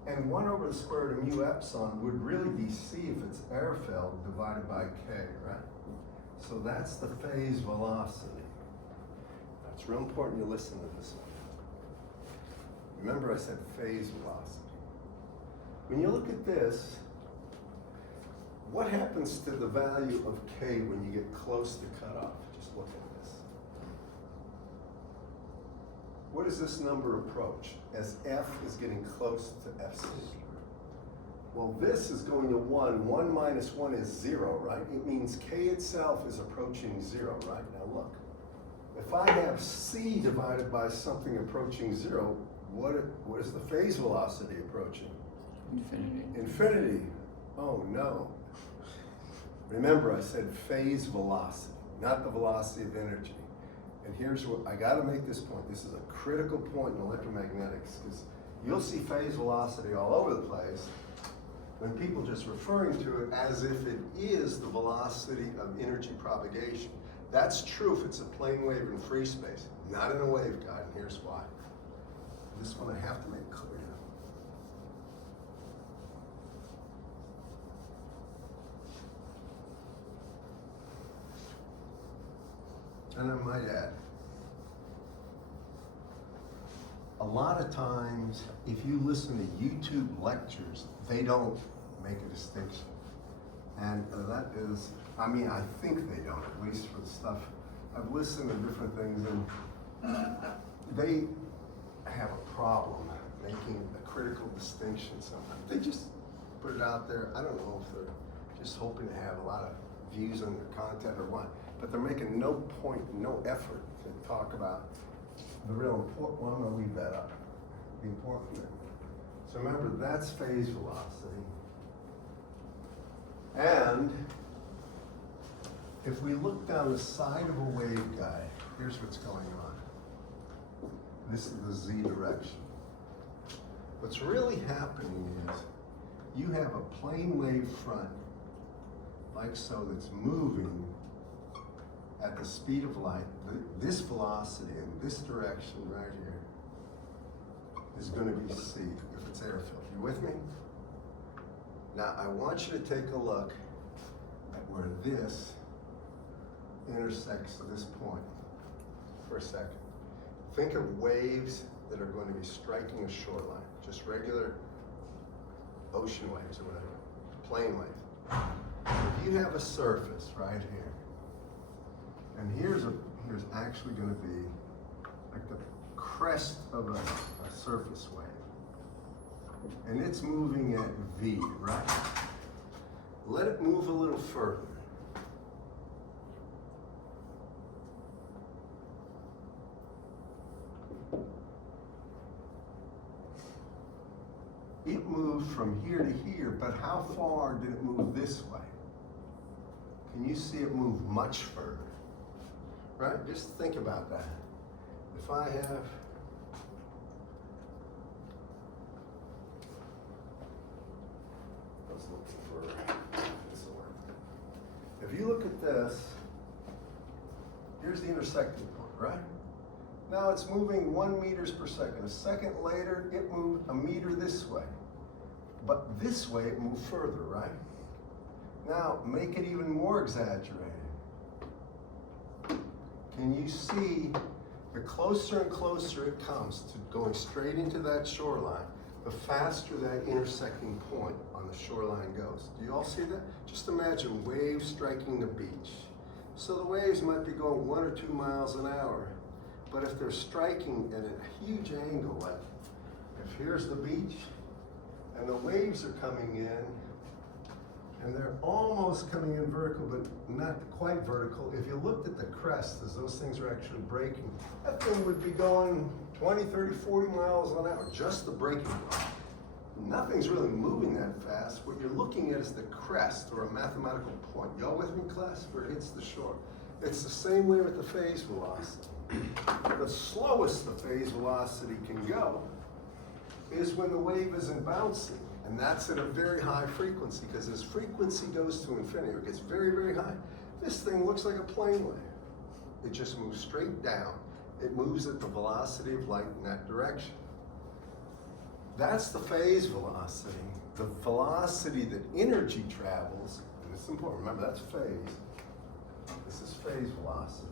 and 1 over the square root of mu epsilon would really be C if it's Airfeld divided by K, right? So that's the phase velocity. It's real important you listen to this one. Remember I said phase velocity. When you look at this, what happens to the value of K when you get close to cutoff? Just look at this. What does this number approach as F is getting close to FC? Well, this is going to 1. 1 minus 1 is 0, right? It means K itself is approaching 0, right? Now look, if I have C divided by something approaching 0, what is the phase velocity approaching? Infinity. Infinity. Oh no. Remember I said phase velocity, not the velocity of energy. And here's what, I gotta make this point. This is a critical point in electromagnetics, because you'll see phase velocity all over the place when people just referring to it as if it is the velocity of energy propagation. That's true if it's a plane wave in free space, not in a waveguide, and here's why. This one I have to make clear. And I might add, a lot of times, if you listen to YouTube lectures, they don't make a distinction. And that is, I mean, I think they don't, at least for the stuff. I've listened to different things, and they have a problem making a critical distinction sometimes. They just put it out there. I don't know if they're just hoping to have a lot of views on their content or what, but they're making no point, no effort to talk about the real important, well, I'm gonna leave that up, the important thing. So remember, that's phase velocity. And if we look down the side of a waveguide, here's what's going on. This is the Z direction. What's really happening is you have a plane wave front, like so, that's moving at the speed of light. This velocity in this direction right here is going to be C if it's airfilled. You with me? Now I want you to take a look at where this intersects this point for a second. Think of waves that are going to be striking a shoreline, just regular ocean waves or whatever, plane wave. If you have a surface right here, and here's actually going to be like the crest of a surface wave, and it's moving at V, right? Let it move a little further. It moved from here to here, but how far did it move this way? Can you see it move much further? Right? Just think about that. If I have, I was looking for this one. If you look at this, here's the intersecting point, right? Now it's moving 1 meters per second. A second later, it moved a meter this way. But this way it moved further, right? Now, make it even more exaggerated. Can you see the closer and closer it comes to going straight into that shoreline, the faster that intersecting point on the shoreline goes? Do you all see that? Just imagine waves striking the beach. So the waves might be going 1 or 2 miles an hour, but if they're striking at a huge angle, like if here's the beach and the waves are coming in, and they're almost coming in vertical, but not quite vertical. If you looked at the crest, as those things are actually breaking, that thing would be going 20, 30, 40 miles an hour, just the breaking point. Nothing's really moving that fast. What you're looking at is the crest, or a mathematical point. Y'all with me, class? Where it hits the shore. It's the same way with the phase velocity. The slowest the phase velocity can go is when the wave isn't bouncing. And that's at a very high frequency, because as frequency goes to infinity, or gets very, very high, this thing looks like a plane wave. It just moves straight down. It moves at the velocity of light in that direction. That's the phase velocity. The velocity that energy travels, and it's important, remember that's phase. This is phase velocity.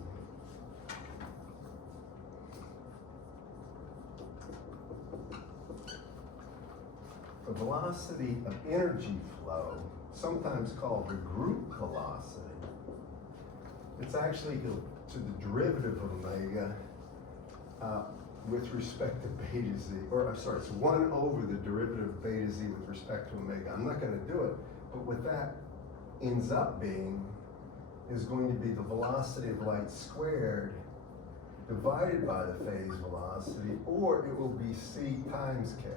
The velocity of energy flow, sometimes called the group velocity, it's actually to the derivative of omega with respect to beta z, or I'm sorry, it's 1 over the derivative of beta z with respect to omega. I'm not going to do it, but what that ends up being is going to be the velocity of light squared divided by the phase velocity, or it will be c times k.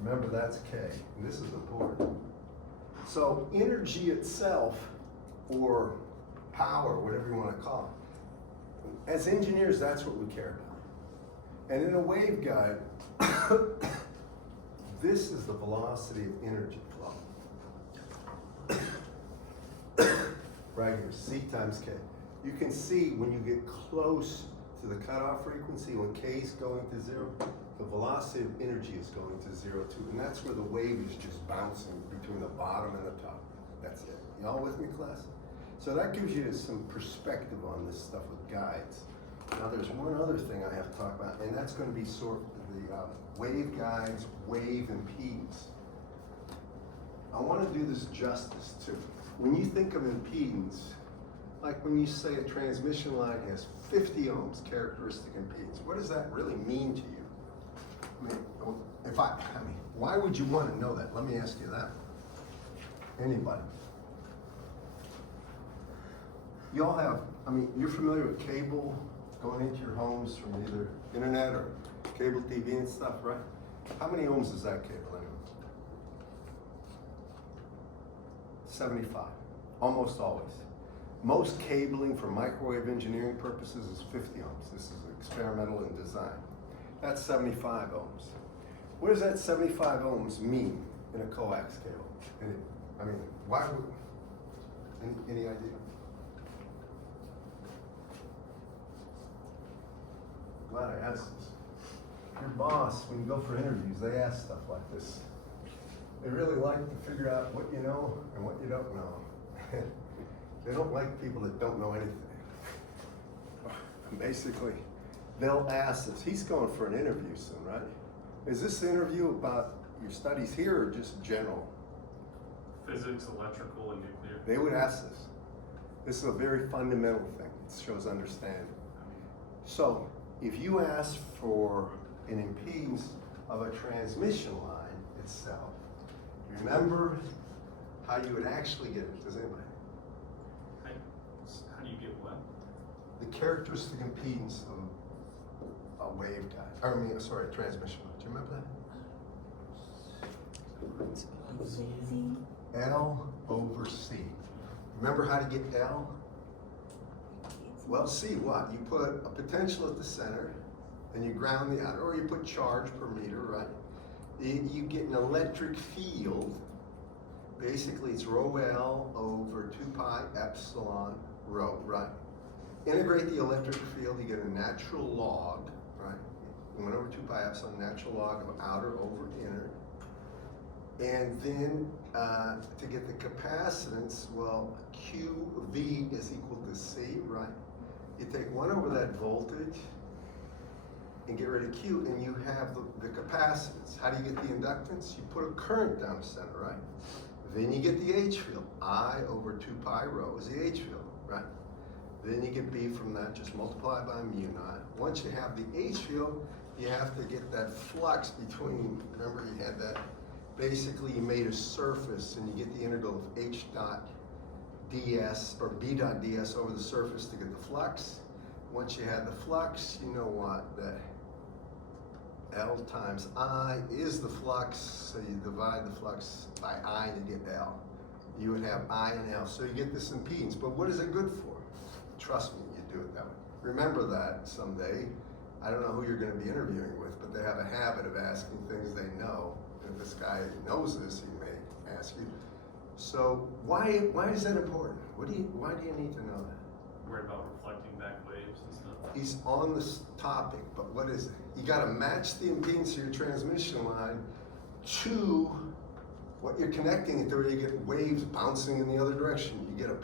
Remember, that's k, and this is important. So energy itself, or power, whatever you want to call it, as engineers, that's what we care about. And in a waveguide, this is the velocity of energy flow. Right here, c times k. You can see when you get close to the cutoff frequency, when k is going to 0, the velocity of energy is going to 0 too. And that's where the wave is just bouncing between the bottom and the top. That's it. Y'all with me, class? So that gives you some perspective on this stuff with guides. Now there's one other thing I have to talk about, and that's going to be sort of the waveguides, wave impedance. I want to do this justice too. When you think of impedance, like when you say a transmission line has 50 ohms characteristic impedance, what does that really mean to you? I mean, why would you want to know that? Let me ask you that. Anybody? You all have, I mean, you're familiar with cable going into your homes from either internet or cable TV and stuff, right? How many ohms is that cable anyway? 75, almost always. Most cabling for microwave engineering purposes is 50 ohms. This is experimental in design. That's 75 ohms. What does that 75 ohms mean in a coax cable? I mean, why would, any idea? Glad I asked this. Your boss, when you go for interviews, they ask stuff like this. They really like to figure out what you know and what you don't know. They don't like people that don't know anything. Basically, they'll ask us, he's going for an interview soon, right? Is this interview about your studies here or just general? Physics, electrical, and nuclear. They would ask this. This is a very fundamental thing. It shows understanding. So, if you ask for an impedance of a transmission line itself, remember how you would actually get it. Does anybody? How do you get what? The characteristic impedance of a waveguide, a transmission line. Do you remember that? L over C. Remember how to get L? Well, C what? You put a potential at the center, and you ground the outer, or you put charge per meter, right? You get an electric field. Basically, it's rho L over 2 pi epsilon rho, right? Integrate the electric field, you get a natural log, right? 1 over 2 pi epsilon, natural log of outer over inner. And then to get the capacitance, well, QV is equal to C, right? You take 1 over that voltage and get rid of Q, and you have the capacitance. How do you get the inductance? You put a current down the center, right? Then you get the H field. I over 2 pi rho is the H field, right? Then you get B from that, just multiply by mu naught. Once you have the H field, you have to get that flux between, remember you had that, basically you made a surface and you get the integral of H dot ds, or B dot ds over the surface to get the flux. Once you had the flux, you know what, that L times I is the flux, so you divide the flux by I to get L. You would have I and L, so you get this impedance. But what is it good for? Trust me, you do it that way. Remember that someday. I don't know who you're going to be interviewing with, but they have a habit of asking things they know. If this guy knows this, he may ask you. So why is that important? Why do you need to know that? worried about reflecting back waves and stuff. He's on this topic, but what is it? You gotta match the impedance of your transmission line to what you're connecting it to, where you get waves bouncing in the other direction. You get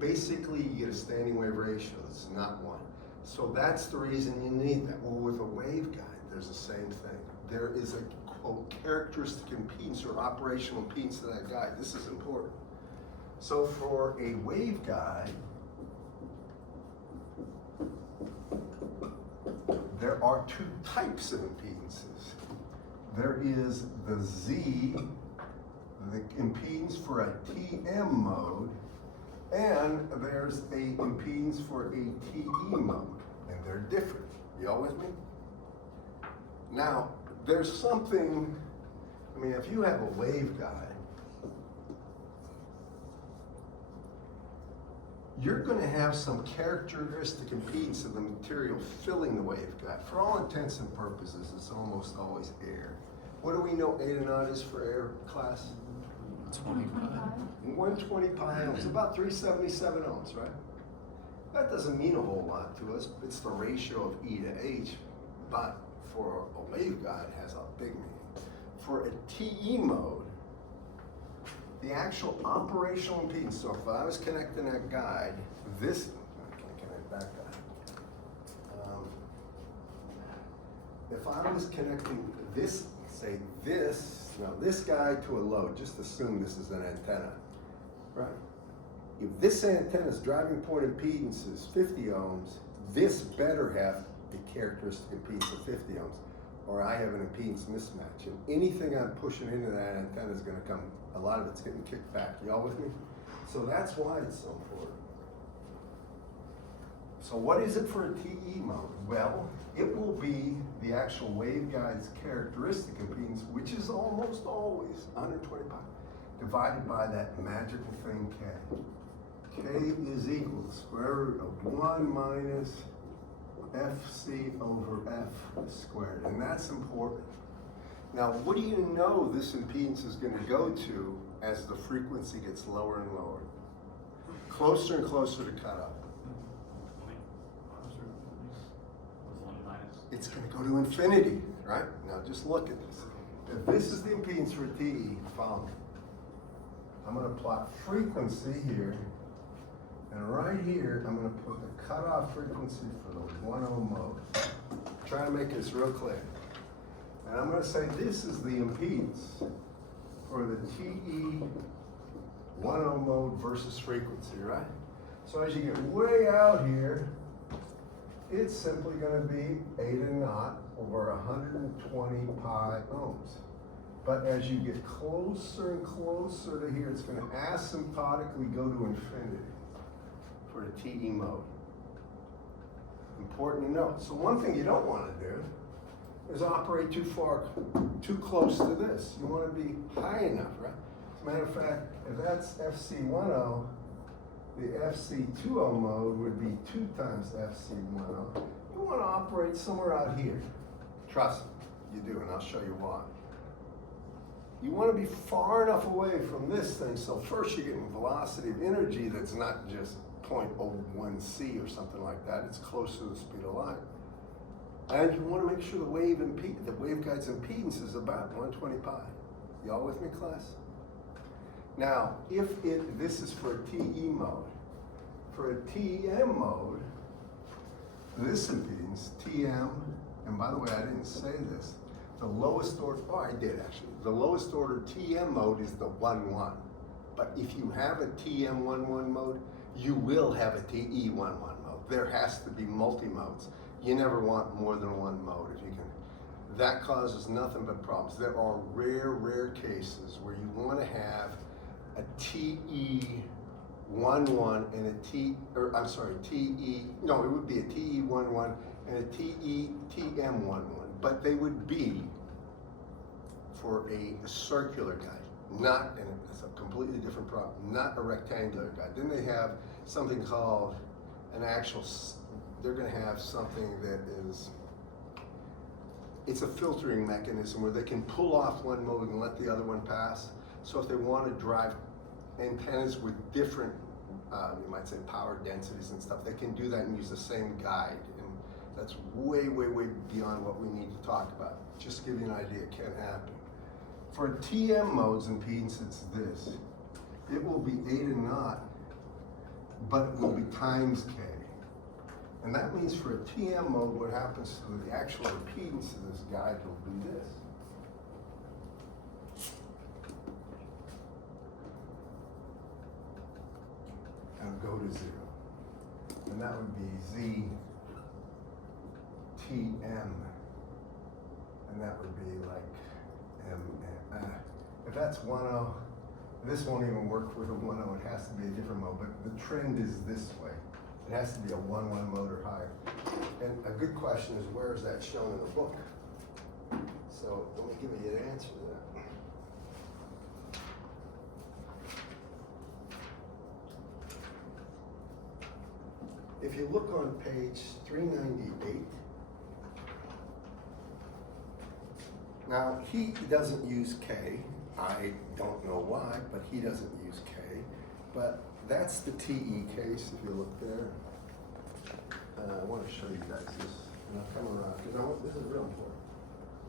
basically you get a standing wave ratio. It's not one. So that's the reason you need that. Well, with a waveguide, there's the same thing. There is a quote characteristic impedance or operational impedance to that guide. This is important. So for a waveguide, there are two types of impedances. There is the Z, the impedance for a TM mode, and there's a impedance for a TE mode, and they're different. Y'all with me? Now, there's something, I mean, if you have a waveguide, you're going to have some characteristic impedance of the material filling the waveguide. For all intents and purposes, it's almost always air. What do we know eta naught is for air, class? 120 pi ohms, about 377 ohms, right? That doesn't mean a whole lot to us. It's the ratio of E to H, but for a waveguide, it has a big meaning. For a TE mode, the actual operational impedance, so if I was connecting that guide, this, I can't connect that guide. If I was connecting this, say this, now this guide to a load, just assume this is an antenna, right? If this antenna's driving point impedance is 50 ohms, this better have a characteristic impedance of 50 ohms, or I have an impedance mismatch. And anything I'm pushing into that antenna is gonna come, a lot of it's getting kicked back. Y'all with me? So that's why it's so important. So what is it for a TE mode? Well, it will be the actual waveguide's characteristic impedance, which is almost always 120 pi, divided by that magical thing K. K is equal to square root of 1 minus FC over F squared, and that's important. Now, what do you know this impedance is going to go to as the frequency gets lower and lower? Closer and closer to cutoff. It's going to go to infinity, right? Now just look at this. If this is the impedance for TE, follow me. I'm going to plot frequency here, and right here I'm going to put the cutoff frequency for the 1 ohm mode. Try to make this real clear. And I'm going to say this is the impedance for the TE 1 ohm mode versus frequency, right? So as you get way out here, it's simply going to be eta naught over 120 pi ohms. But as you get closer and closer to here, it's going to asymptotically go to infinity for the TE mode. Important to note. So one thing you don't want to do is operate too too close to this. You want to be high enough, right? As a matter of fact, if that's FC10, the FC20 mode would be 2 times FC10. You want to operate somewhere out here. Trust me, you do, and I'll show you why. You want to be far enough away from this thing, so first you're getting velocity of energy that's not just 0.01 c or something like that. It's close to the speed of light. And you want to make sure the waveguide's impedance is about 120 pi. Y'all with me, class? Now, if this is for a TE mode, for a TM mode, this impedance, TM, and by the way, I didn't say this, the lowest order, oh, I did actually. The lowest order TM mode is the 1-1. But if you have a TM 1-1 mode, you will have a TE 1-1 mode. There has to be multi-modes. You never want more than one mode if you can. That causes nothing but problems. There are rare cases where you want to have a TE 1-1 and a it would be a TE 1-1 and a TM 1-1, but they would be for a circular guide, it's a completely different problem, not a rectangular guide. Then they have something called they're going to have something that it's a filtering mechanism where they can pull off one mode and let the other one pass. So if they want to drive antennas with different You might say power densities and stuff. They can do that and use the same guide. And that's way, way, way beyond what we need to talk about. Just to give you an idea, it can happen. For TM modes impedance, it's this. It will be 8 and not, but it will be times K. And that means for a TM mode, what happens to the actual impedance of this guide will be this. And go to 0. And that would be ZTM. And that would be like if that's 1.0, this won't even work with a 1.0, it has to be a different mode, but the trend is this way. It has to be a 1.1 mode or higher. And a good question is, where is that shown in the book? So let me give you an answer to that. If you look on page 398, now he doesn't use K. I don't know why, but he doesn't use K. But that's the TE case, if you look there. I want to show you guys this. And I'll come around, because this is real important.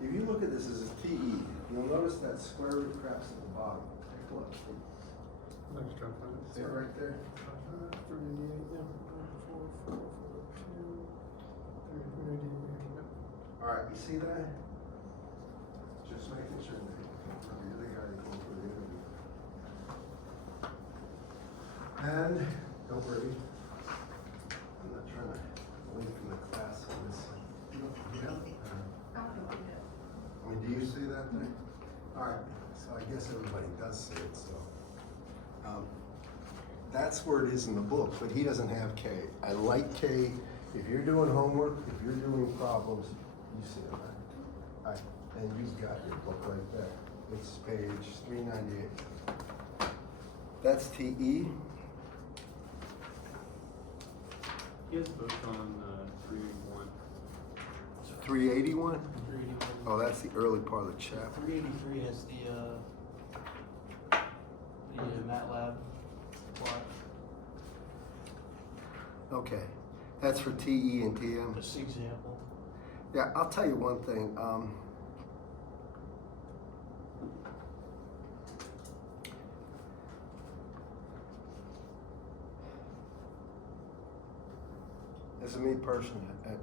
If you look at this as a TE, you'll notice that square root crap's at the bottom. Take a look. See it right there? All right, you see that? Just making sure that you're the guy that came for the interview. And don't worry, I'm not trying to leave from the class on this. Yeah. I mean, do you see that thing? All right, so I guess everybody does see it. So that's where it is in the book, but he doesn't have K. I like K. If you're doing homework, if you're doing problems, you see it, right? All right. And you've got your book right there. It's page 398. That's TE. He has both on 381. 381? 381. Oh, that's the early part of the chapter. 383 has the MATLAB plot. Okay. That's for TE and TM. Just an example. Yeah, I'll tell you one thing. As a me personally, there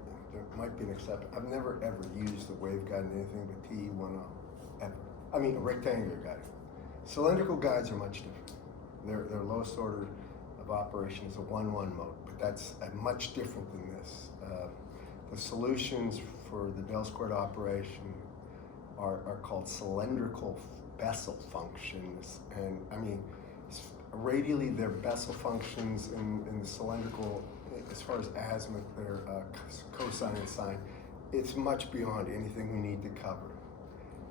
might be an exception. I've never ever used a waveguide in anything but TE10 ever. I mean, a rectangular guide. Cylindrical guides are much different. Their lowest order of operation is a 1-1 mode, but that's much different than this. The solutions for the del squared operation are called cylindrical Bessel functions, and I mean, radially they're Bessel functions in the cylindrical. As far as azimuth, they're cosine and sine. It's much beyond anything we need to cover.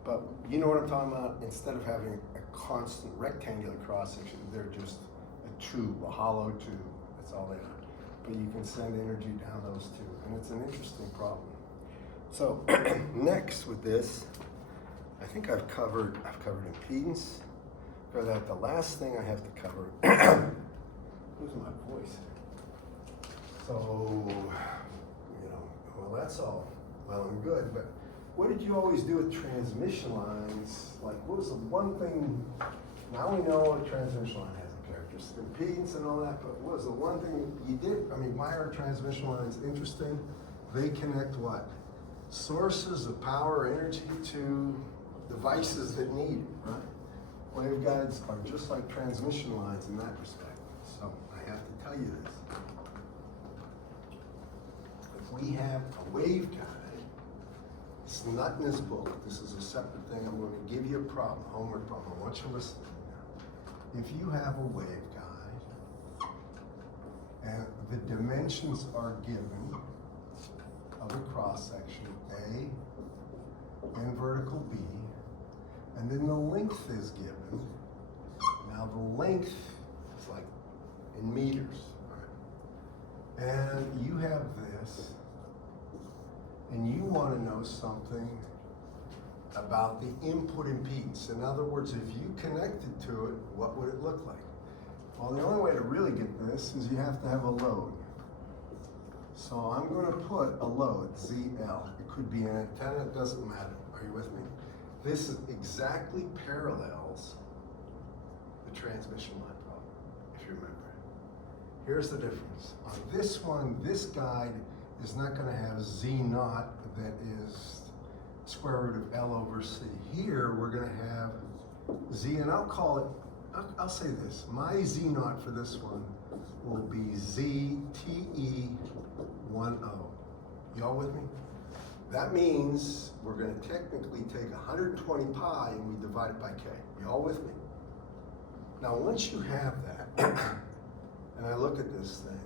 But you know what I'm talking about? Instead of having a constant rectangular cross section, they're just a tube, a hollow tube. That's all they are. But you can send energy down those two, and it's an interesting problem. So next with this, I think I've covered impedance. Or that the last thing I have to cover. Losing my voice. So, well, that's all well and good, but what did you always do with transmission lines? Like, what was the one thing, now we know a transmission line has a characteristic impedance and all that, but what was the one thing you did? I mean, why are transmission lines interesting? They connect what? Sources of power, energy to devices that need it, right? Waveguides are just like transmission lines in that respect. So I have to tell you this. If we have a waveguide, it's not in this book. This is a separate thing. I'm going to give you a problem, homework problem. I want you to listen to me now. If you have a waveguide and the dimensions are given of a cross section A and vertical B, and then the length is given. Now the length is like in meters. Right? And you have this, and you want to know something about the input impedance. In other words, if you connected to it, what would it look like? Well, the only way to really get this is you have to have a load. So I'm going to put a load, ZL. It could be an antenna, it doesn't matter. Are you with me? This is exactly parallels the transmission line problem, if you remember. Here's the difference. On this one, this guide is not going to have Z naught that is square root of L over C. Here, we're going to have Z, and I'll call it, I'll say this, my Z naught for this one will be ZTE 10. Y'all with me? That means we're going to technically take 120 pi and we divide it by K. Y'all with me? Now, once you have that, and I look at this thing,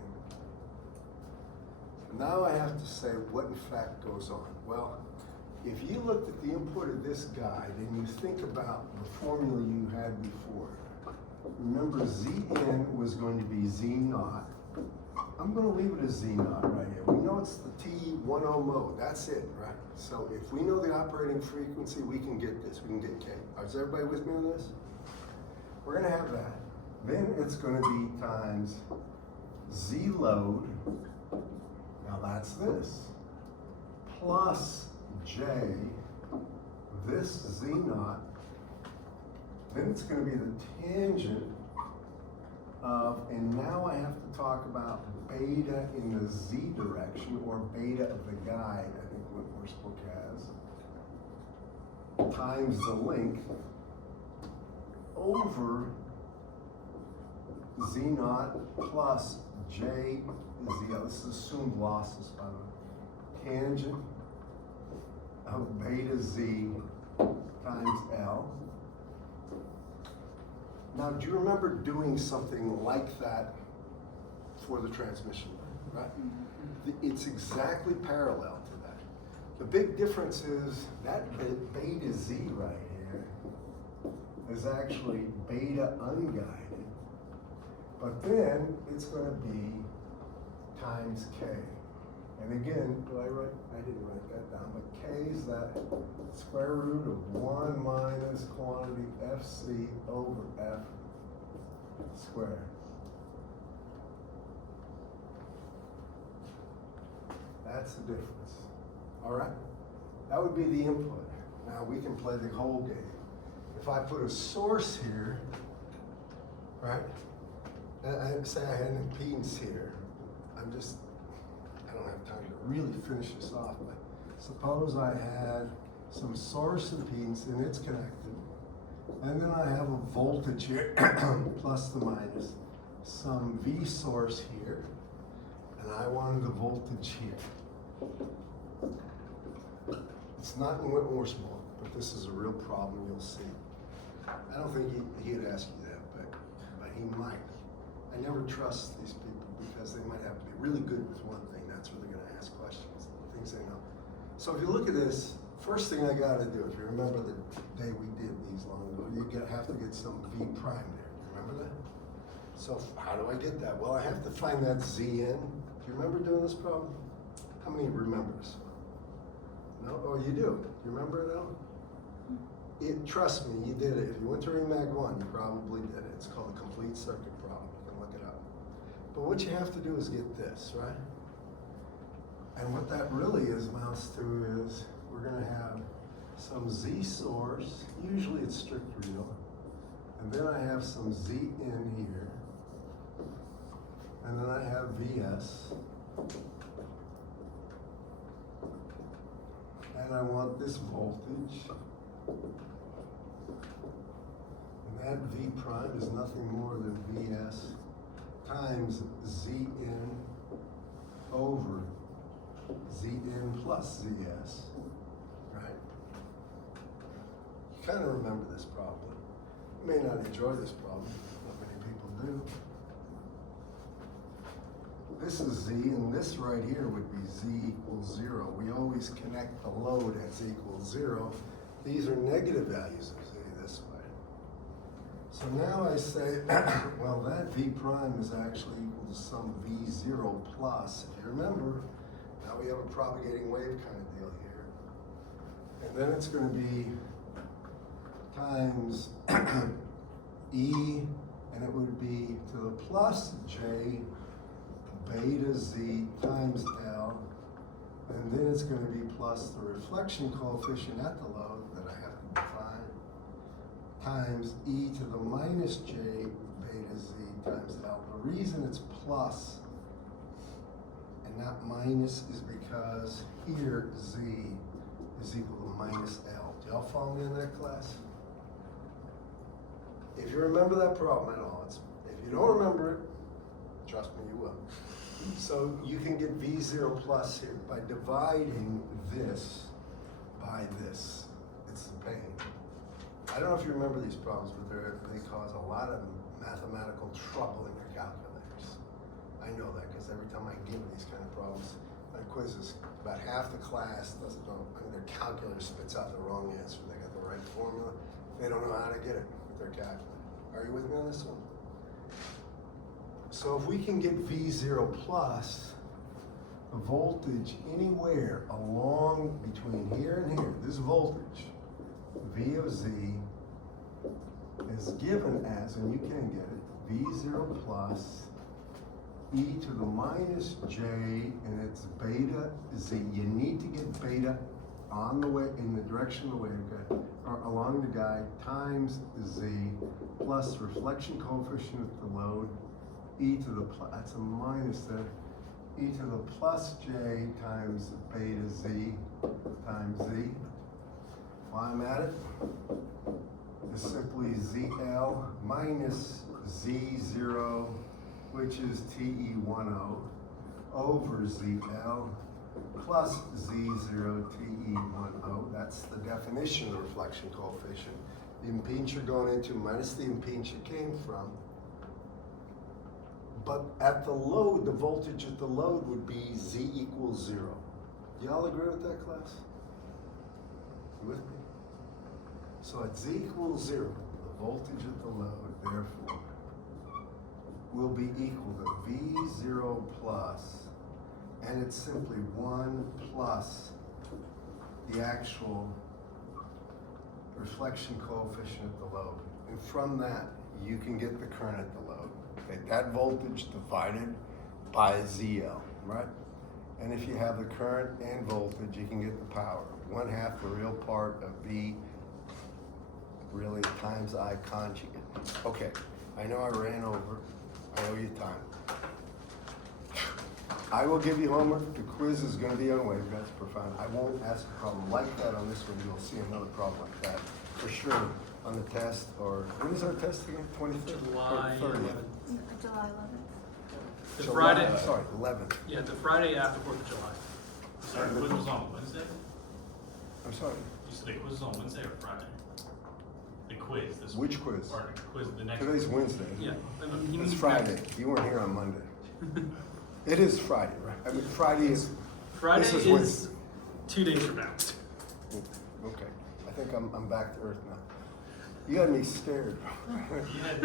now I have to say what in fact goes on. Well, if you looked at the input of this guide and you think about the formula you had before, remember Zn was going to be Z naught. I'm going to leave it as Z naught right here. We know it's the T10 mode. That's it, right? So if we know the operating frequency, we can get this. We can get K. Is everybody with me on this? We're going to have that. Then it's going to be times Z load. Now that's this. Plus J, this Z naught. Then it's going to be the tangent of, and now I have to talk about beta in the Z direction, or beta of the guide, I think Whitmore's book has, times the length over Z naught plus J Z. This is assumed losses, by the way. Tangent of beta Z times L. Now, do you remember doing something like that for the transmission line, right? It's exactly parallel to that. The big difference is that beta Z right here is actually beta unguided, but then it's going to be times K. And again, I didn't write that down, but K is that square root of 1 minus quantity FC over F squared. That's the difference. All right? That would be the input. Now we can play the whole game. If I put a source here, right? And I say I had an impedance here. I don't have time to really finish this off, but suppose I had some source impedance and it's connected. And then I have a voltage here, plus the minus, some V source here, and I wanted the voltage here. It's not in Whitmore's book, but this is a real problem, you'll see. I don't think he'd ask you that, but he might. I never trust these people because they might have to be really good with one thing. That's where they're going to ask questions, things they know. So if you look at this, first thing I got to do, if you remember the day we did these long ago, you have to get some V prime there. You remember that? So how do I get that? Well, I have to find that Zn. Do you remember doing this problem? How many remember this one? No? Oh, you do. You remember it, Ellen? Trust me, you did it. If you went to Remag 1, you probably did it. It's called a complete circuit problem. You can look it up. But what you have to do is get this, right? And what that really amounts to is we're going to have some Z source. Usually it's strict real. And then I have some Z in here. And then I have VS. And I want this voltage. And that V prime is nothing more than VS times Zn over Zn plus Zs, right? You kind of remember this problem. You may not enjoy this problem, not many people do. This is Z, and this right here would be Z equals 0. We always connect the load at Z equals 0. These are negative values of Z this way. So now I say, well, that V prime is actually equal to some V0 plus. If you remember, now we have a propagating wave kind of deal here. And then it's going to be times E and it would be to the plus j beta z times L, and then it's going to be plus the reflection coefficient at the load that I have to define, times e to the minus j beta z times L. The reason it's plus and not minus is because here z is equal to minus L. Do y'all follow me in that class? If you remember that problem at all, if you don't remember it, trust me, you will. So you can get V0 plus here by dividing this by this. It's the pain. I don't know if you remember these problems, but they cause a lot of mathematical trouble in your calculators. I know that because every time I give these kind of problems, my quizzes, about half the class doesn't know, their calculator spits out the wrong answer. They got the right formula. They don't know how to get it with their calculator. Are you with me on this one? So if we can get V0 plus, the voltage anywhere along between here and here, this voltage, V of Z, is given as, and you can get it, V0 plus e to the minus j, and it's beta z. You need to get beta on the way, in the direction of the waveguide, or along the guide, times z, plus reflection coefficient of the load, e to the plus, that's a minus there, e to the plus j times beta z times z. While I'm at it, is simply ZL minus Z0, which is TE10, over ZL plus Z0 TE10. That's the definition of reflection coefficient. The impedance you're going into minus the impedance you came from. But at the load, the voltage at the load would be Z equals 0. Y'all agree with that, class? You with me? So at Z equals 0, the voltage at the load, therefore, will be equal to V0 plus, and it's simply 1 plus the actual reflection coefficient at the load. And from that, you can get the current at the load. Okay, that voltage divided by ZL, right? And if you have the current and voltage, you can get the power. 1/2 the real part of V really times I conjugate. Okay, I know I ran over. I owe you time. I will give you homework. The quiz is going to be on waveguides, profound. I won't ask a problem like that on this one. You'll see another problem like that for sure on the test. Or when is our test again? 23rd? July 30th. 11th. July 11th. The July, Friday, sorry, 11th. yeah, the Friday after 4th of July. Sorry, the quiz was on Wednesday? I'm sorry. You said the quiz was on Wednesday or Friday? The quiz this Which week. quiz? Or the quiz the next Today's week. Wednesday. Yeah. It's Friday. You weren't here on Monday. It is Friday, right? I mean, Friday is. Friday this is Wednesday. 2 days from now. Okay. I think I'm back to earth now. You got me scared. You had